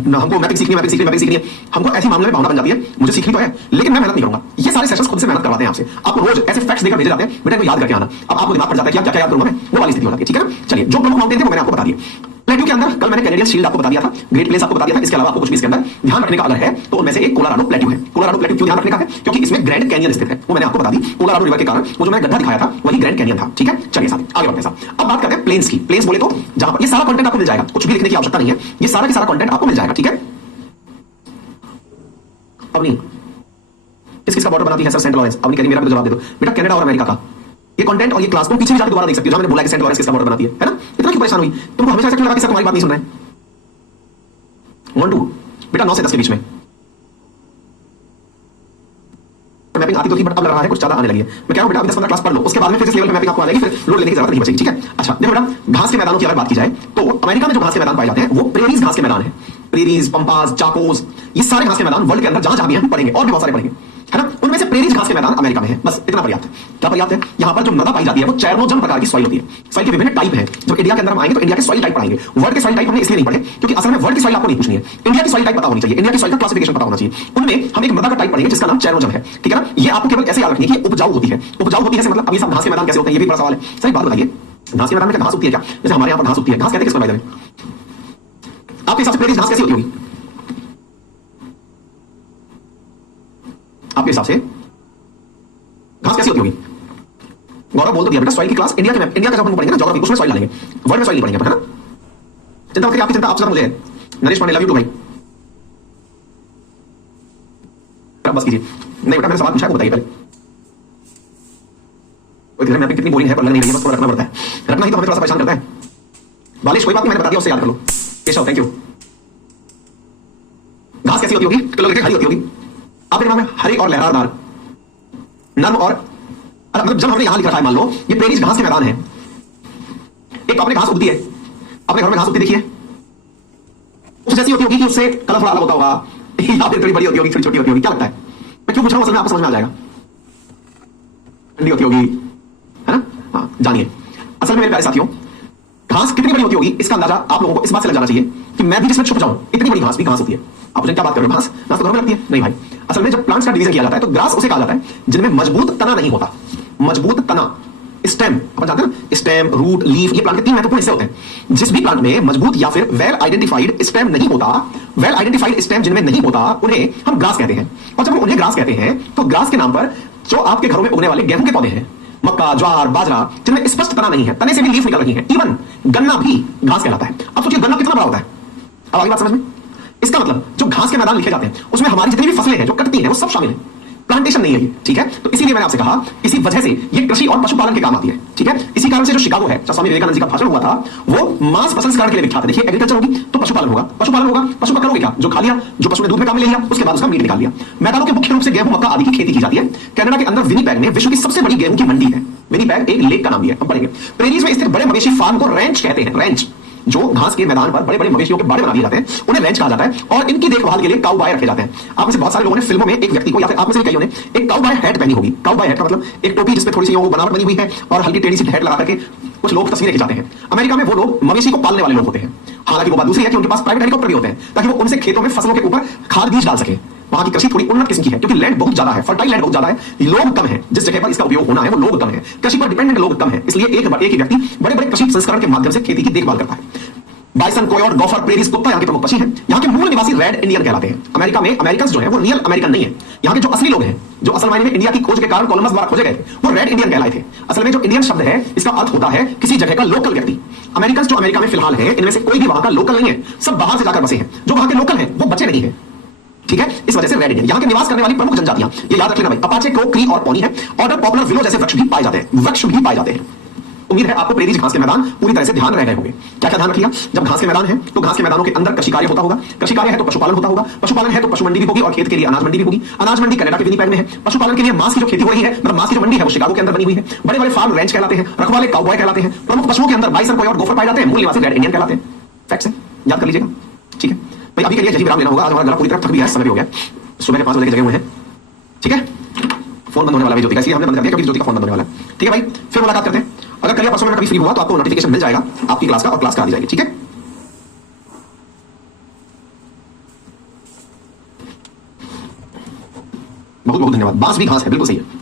हमको मैपिंग सीखनी है, हमको ऐसी मामले में भावना बन जाती है मुझे सीखनी तो है लेकिन मैं मेहनत नहीं करूंगा। ये सारे सेशंस खुद से मेहनत करवाते हैं आपसे, आपको रोज ऐसे फैक्ट्स देकर भेजे जाते हैं, बेटा इनको याद करके आना। अब आपको दिमाग पड़ जाता है कि क्या क्या याद करूंगा मैं, वो वाली स्थिति हो जाती है। ठीक है ना, चलिए, जो प्रमुख माउंटेन थे वो मैंने आपको बता दिए। प्लेट्यू के अंदर कल मैंने कैनेडियन शील्ड आपको बता दिया था, ग्रेट प्लेस आपको बता दिया था। इसके अलावा आपको कुछ भी इसके अंदर ध्यान रखने का अगर है तो उनमें से एक कोलोराडो प्लेट्यू है। कोलोराडो प्लेट्यू क्यों ध्यान रखने का है? क्योंकि इसमें ग्रैंड कैनियन स्थित है, वो मैंने आपको बता दी। कोलोराडो रिवर के कारण वो जो मैंने गड्ढा दिखाया था वही ग्रैंड कैनियन था। ठीक है, चलिए साहब आगे बढ़ते हैं साहब। अब बात करते हैं प्लेन्स की। प्लेन्स बोले तो जहां पर ये सारा कंटेंट आपको मिल जाएगा, कुछ भी लिखने की आवश्यकता नहीं है, ये सारा का सारा कंटेंट आपको मिल जाएगा। ठीक है, अब नहीं किस किसका बॉर्डर बनाती है सर? Saint Lawrence. अब नहीं कह रही, मेरा भी जवाब दे दो बेटा, कनाडा और अमेरिका का। ये कंटेंट और ये क्लास तुम पीछे भी जाकर दोबारा देख सकते हो, जहां मैंने बोला कि सेंट लॉरेंस किसका बॉर्डर बनाती है ना। इतना क्यों परेशान हुई? तुमको हमेशा ऐसा क्यों लगा कि सर तुम्हारी बात नहीं सुन रहे हैं? 1 2 बेटा 9 से 10 के बीच में मैपिंग आती तो थी, बट अब लग रहा है कुछ ज्यादा आने लगी है। मैं कह रहा हूं बेटा अभी 10-15 क्लास पढ़ लो, उसके बाद में फिजिक्स लेवल पे मैपिंग आपको आ जाएगी, फिर लोड लेने की जरूरत नहीं बचेगी। ठीक है, अच्छा देखो बेटा, घास के मैदानों की अगर बात की जाए तो अमेरिका में जो घास के मैदान पाए जाते हैं वो प्रेरीज घास के मैदान है। प्रेरीज, पंपास, चाकोस, ये सारे घास के मैदान वर्ल्ड के अंदर जहां जहां भी हैं पढ़ेंगे और भी बहुत सारे पढ़ेंगे, है ना। उनमें से प्रेरीज घास के मैदान अमेरिका में है, बस इतना पर्याप्त है। क्या पर्याप्त है? यहां पर जो मृदा पाई जाती है वो चैरनोजम प्रकार की सॉइल होती है। सॉइल के विभिन्न टाइप हैं। जब इंडिया के अंदर हम आएंगे तो इंडिया के सॉइल टाइप पढ़ाएंगे। वर्ल्ड के सॉइल टाइप हमने इसलिए नहीं पढ़े क्योंकि असल में वर्ल्ड की सॉइल आपको नहीं पूछनी है, इंडिया की सॉइल टाइप पता होनी चाहिए, इंडिया की सॉइल का क्लासिफिकेशन पता होना चाहिए। उनमें हम एक मृदा का टाइप पढ़ेंगे जिसका नाम चैरनोजम है। ठीक है ना, ये आपको केवल ऐसे याद रखनी है कि उपजाऊ होती है। उपजाऊ होती है मतलब अभी सब घास के मैदान कैसे होते हैं, ये भी बड़ा सवाल है। सही बात बताइए, घास के मैदान में घास होती है क्या? जैसे हमारे यहां पर घास होती है, घास कहते हैं किसको? आपके हिसाब से प्रेरीज घास कैसी होती होगी? आपके हिसाब से घास कैसी होती होगी? गौरव बोल तो दिया बेटा, सॉइल की क्लास इंडिया का जब हम पढ़ेंगे ना ज्योग्राफी, उसमें सॉइल डालेंगे, वर्ल्ड में सॉइल नहीं पढ़ेंगे, है ना। चिंता मत करिए, आपकी चिंता आपसे मुझे है। Naresh Pande, love you too भाई। बस कीजिए, नहीं बेटा मैंने सवाल पूछा है, बताइए पहले। मैपिंग कितनी बोरिंग है पर लग नहीं रही है, बस थोड़ा रखना पड़ता है, रखना ही तो हमें थोड़ा सा परेशान करता है। बालिश कोई बात नहीं, मैंने बता दिया, उससे याद कर लो। Keshav thank you. घास कैसी होती होगी? तो लोग हरी होती होगी। आपके दिमाग में हरी और लहरादार, नर्म और मतलब जब हमने यहां लिख रखा है, मान लो ये प्रेरीज घास के मैदान है, एक तो अपने घास उगती है, अपने घर में घास उगती देखिए, उस जैसी होती होगी कि उससे कलर थोड़ा अलग होता होगा, या फिर थोड़ी बड़ी होती होगी, थोड़ी छोटी होती होगी, क्या लगता है? मैं क्यों पूछ रहा हूं, असल में आपको समझ में आ जाएगा। ठंडी होती होगी, है ना? हाँ, जानिए। असल में मेरे प्यारे साथियों, घास कितनी बड़ी होती होगी इसका अंदाजा आप लोगों को इस बात से लग जाना चाहिए कि मैं भी जिसमें छुप जाऊं, इतनी बड़ी घास भी घास होती है। आप मुझे क्या बात कर रहे हो, घास घास तो घरों में लगती है? नहीं भाई, असल में जब प्लांट्स का डिवीजन किया जाता है तो ग्रास उसे कहा जाता है जिनमें मजबूत तना नहीं होता। मजबूत तना, स्टेम, अपन जानते हैं ना, स्टेम, रूट, लीफ, ये प्लांट के तीन महत्वपूर्ण हिस्से होते हैं। जिस भी प्लांट में मजबूत या फिर वेल आइडेंटिफाइड स्टेम नहीं होता, वेल आइडेंटिफाइड स्टेम जिनमें नहीं होता, उन्हें हम ग्रास कहते हैं। और जब हम उन्हें ग्रास कहते हैं तो ग्रास के नाम पर जो आपके घरों में उगने वाले गेहूं के पौधे हैं, मक्का, ज्वार, बाजरा, जिनमें स्पष्ट तना नहीं है, तने से भी लीफ निकल रही है, इवन गन्ना भी घास कहलाता है। अब सोचिए गन्ना कितना बड़ा होता है। अब आगे बात समझ में? इसका मतलब जो घास के मैदान लिखे जाते हैं उसमें हमारी जितनी भी फसलें हैं जो कटती हैं वो सब शामिल है। प्लांटेशन नहीं है ये, ठीक है? तो इसीलिए मैंने आपसे कहा, इसी वजह से ये कृषि और पशुपालन के काम आती है, ठीक है? इसी कारण से जो शिकागो है, स्वामी विवेकानंद जी का भाषण हुआ था, वो मांस प्रसंस्करण के लिए विख्यात है। देखिए, एग्रीकल्चर होगी तो पशुपालन होगा, पशुपालन होगा, पशु का करोगे क्या? जो खा लिया, जो पशु ने दूध में काम में ले लिया, उसके बाद उसका मीट निकाल लिया। मैदानों के मुख्य रूप से गेहूं, मक्का आदि की खेती की जाती है। कनाडा के अंदर विनीपेग में विश्व की सबसे बड़ी गेहूं की मंडी है। विनीपेग एक लेक का नाम भी है, हम पढ़ेंगे। प्रेरीज में स्थित बड़े मवेशी फार्म को रैंच कहते हैं। रैंच, जो घास के मैदान पर बड़े बड़े मवेशियों के बाड़े बना दिए जाते हैं, उन्हें रैंच कहा जाता है। और इनकी देखभाल के लिए काउ बॉय रखे जाते हैं। आप में से बहुत सारे लोगों ने फिल्मों में एक व्यक्ति को, या फिर आप में से कईयों ने एक काउ बॉय हैट पहनी होगी। काउ बॉय हैट का मतलब एक टोपी जिसपे थोड़ी सी बनावट बनी हुई है और हल्की टेढ़ी सी हैट लगा करके कुछ लोग तस्वीरें खिंचाते हैं। अमेरिका में वो लोग मवेशी को पालने वाले लोग होते हैं। हालांकि वो बात दूसरी है कि उनके पास प्राइवेट हेलीकॉप्टर भी होते हैं ताकि वो उनसे खेतों में फसलों के ऊपर खाद बीज डाल सके। वहां की कृषि थोड़ी उन्नत किस्म की है क्योंकि लैंड बहुत ज्यादा है, फर्टाइल लैंड बहुत ज्यादा है, लोग कम है। जिस जगह पर इसका उपयोग होना है वो लोग कम है, कृषि पर डिपेंडेंट लोग कम है, इसलिए एक ही व्यक्ति बड़े बड़े कृषि संस्करण के माध्यम से खेती की देखभाल करता है। बाइसन, कोयोट, गोफर, प्रेरीज, कुत्ता यहाँ के प्रमुख पक्षी हैं। यहाँ के मूल निवासी रेड इंडियन कहलाते हैं। अमेरिका में अमेरिकन्स जो है वो रियल अमेरिकन नहीं है। यहाँ के जो असली लोग हैं, जो असल मायने में इंडिया की खोज के कारण कोलंबस द्वारा खोजे गए थे, वो रेड इंडियन कहलाए थे। असल में जो इंडियन शब्द है इसका अर्थ होता है किसी जगह का लोकल व्यक्ति। अमेरिकन जो अमेरिका में फिलहाल है, इनमें से कोई भी वहां का लोकल नहीं है, सब बाहर से जाकर बसे हैं। जो वहां के लोकल हैं वो बचे नहीं है, ठीक है? इस वजह से रेड इंडियन। यहाँ के निवास करने वाली प्रमुख जनजातियां, ये याद रख लेना भाई, अपाचे, क्रो, क्री और पोनी है। ऑर्डर पॉपुलर विलो जैसे वृक्ष भी पाए जाते हैं, वृक्ष भी पाए जाते हैं। उम्मीद है आपको प्रेरीज घास के मैदान पूरी तरह से ध्यान रह गए होंगे। क्या क्या ध्यान रखिएगा, जब घास के मैदान है तो घास के मैदानों के अंदर कृषि कार्य होता होगा, कृषि कार्य है तो पशुपालन होता होगा, पशुपालन है तो पशु मंडी भी होगी और खेत के लिए अनाज मंडी भी होगी। अनाज मंडी कनाडा के विनीपेग में है। पशुपालन के लिए मांस की जो खेती हो रही है, मतलब मांस की जो मंडी है वो शिकागो के अंदर बनी हुई है। बड़े बड़े फार्म रैंच कहलाते हैं, रखवाले काउबॉय कहलाते हैं। प्रमुख पशुओं के अंदर बाइसन, कोयोट, गोफर पाए जाते हैं। मूल निवासी रेड इंडियन कहलाते हैं। फैक्ट्स है, याद कर लीजिएगा, ठीक है भाई? अभी के लिए यही विराम लेना होगा, आज हमारा गला पूरी तरह थक भी है, समय भी हो गया, सुबह के 5 बजे के जगह हुए हैं, ठीक है? फोन बंद होने वाला है ज्योति का, इसलिए हमने बंद कर दिया क्योंकि ज्योति का फोन बंद होने वाला है, ठीक है भाई? फिर मुलाकात करते हैं। अगर कल या परसों में कभी फ्री हुआ तो आपको नोटिफिकेशन मिल जाएगा आपकी क्लास का और क्लास करा दी जाएगी, ठीक है? बहुत बहुत धन्यवाद। बांस भी घास है, बिल्कुल सही है।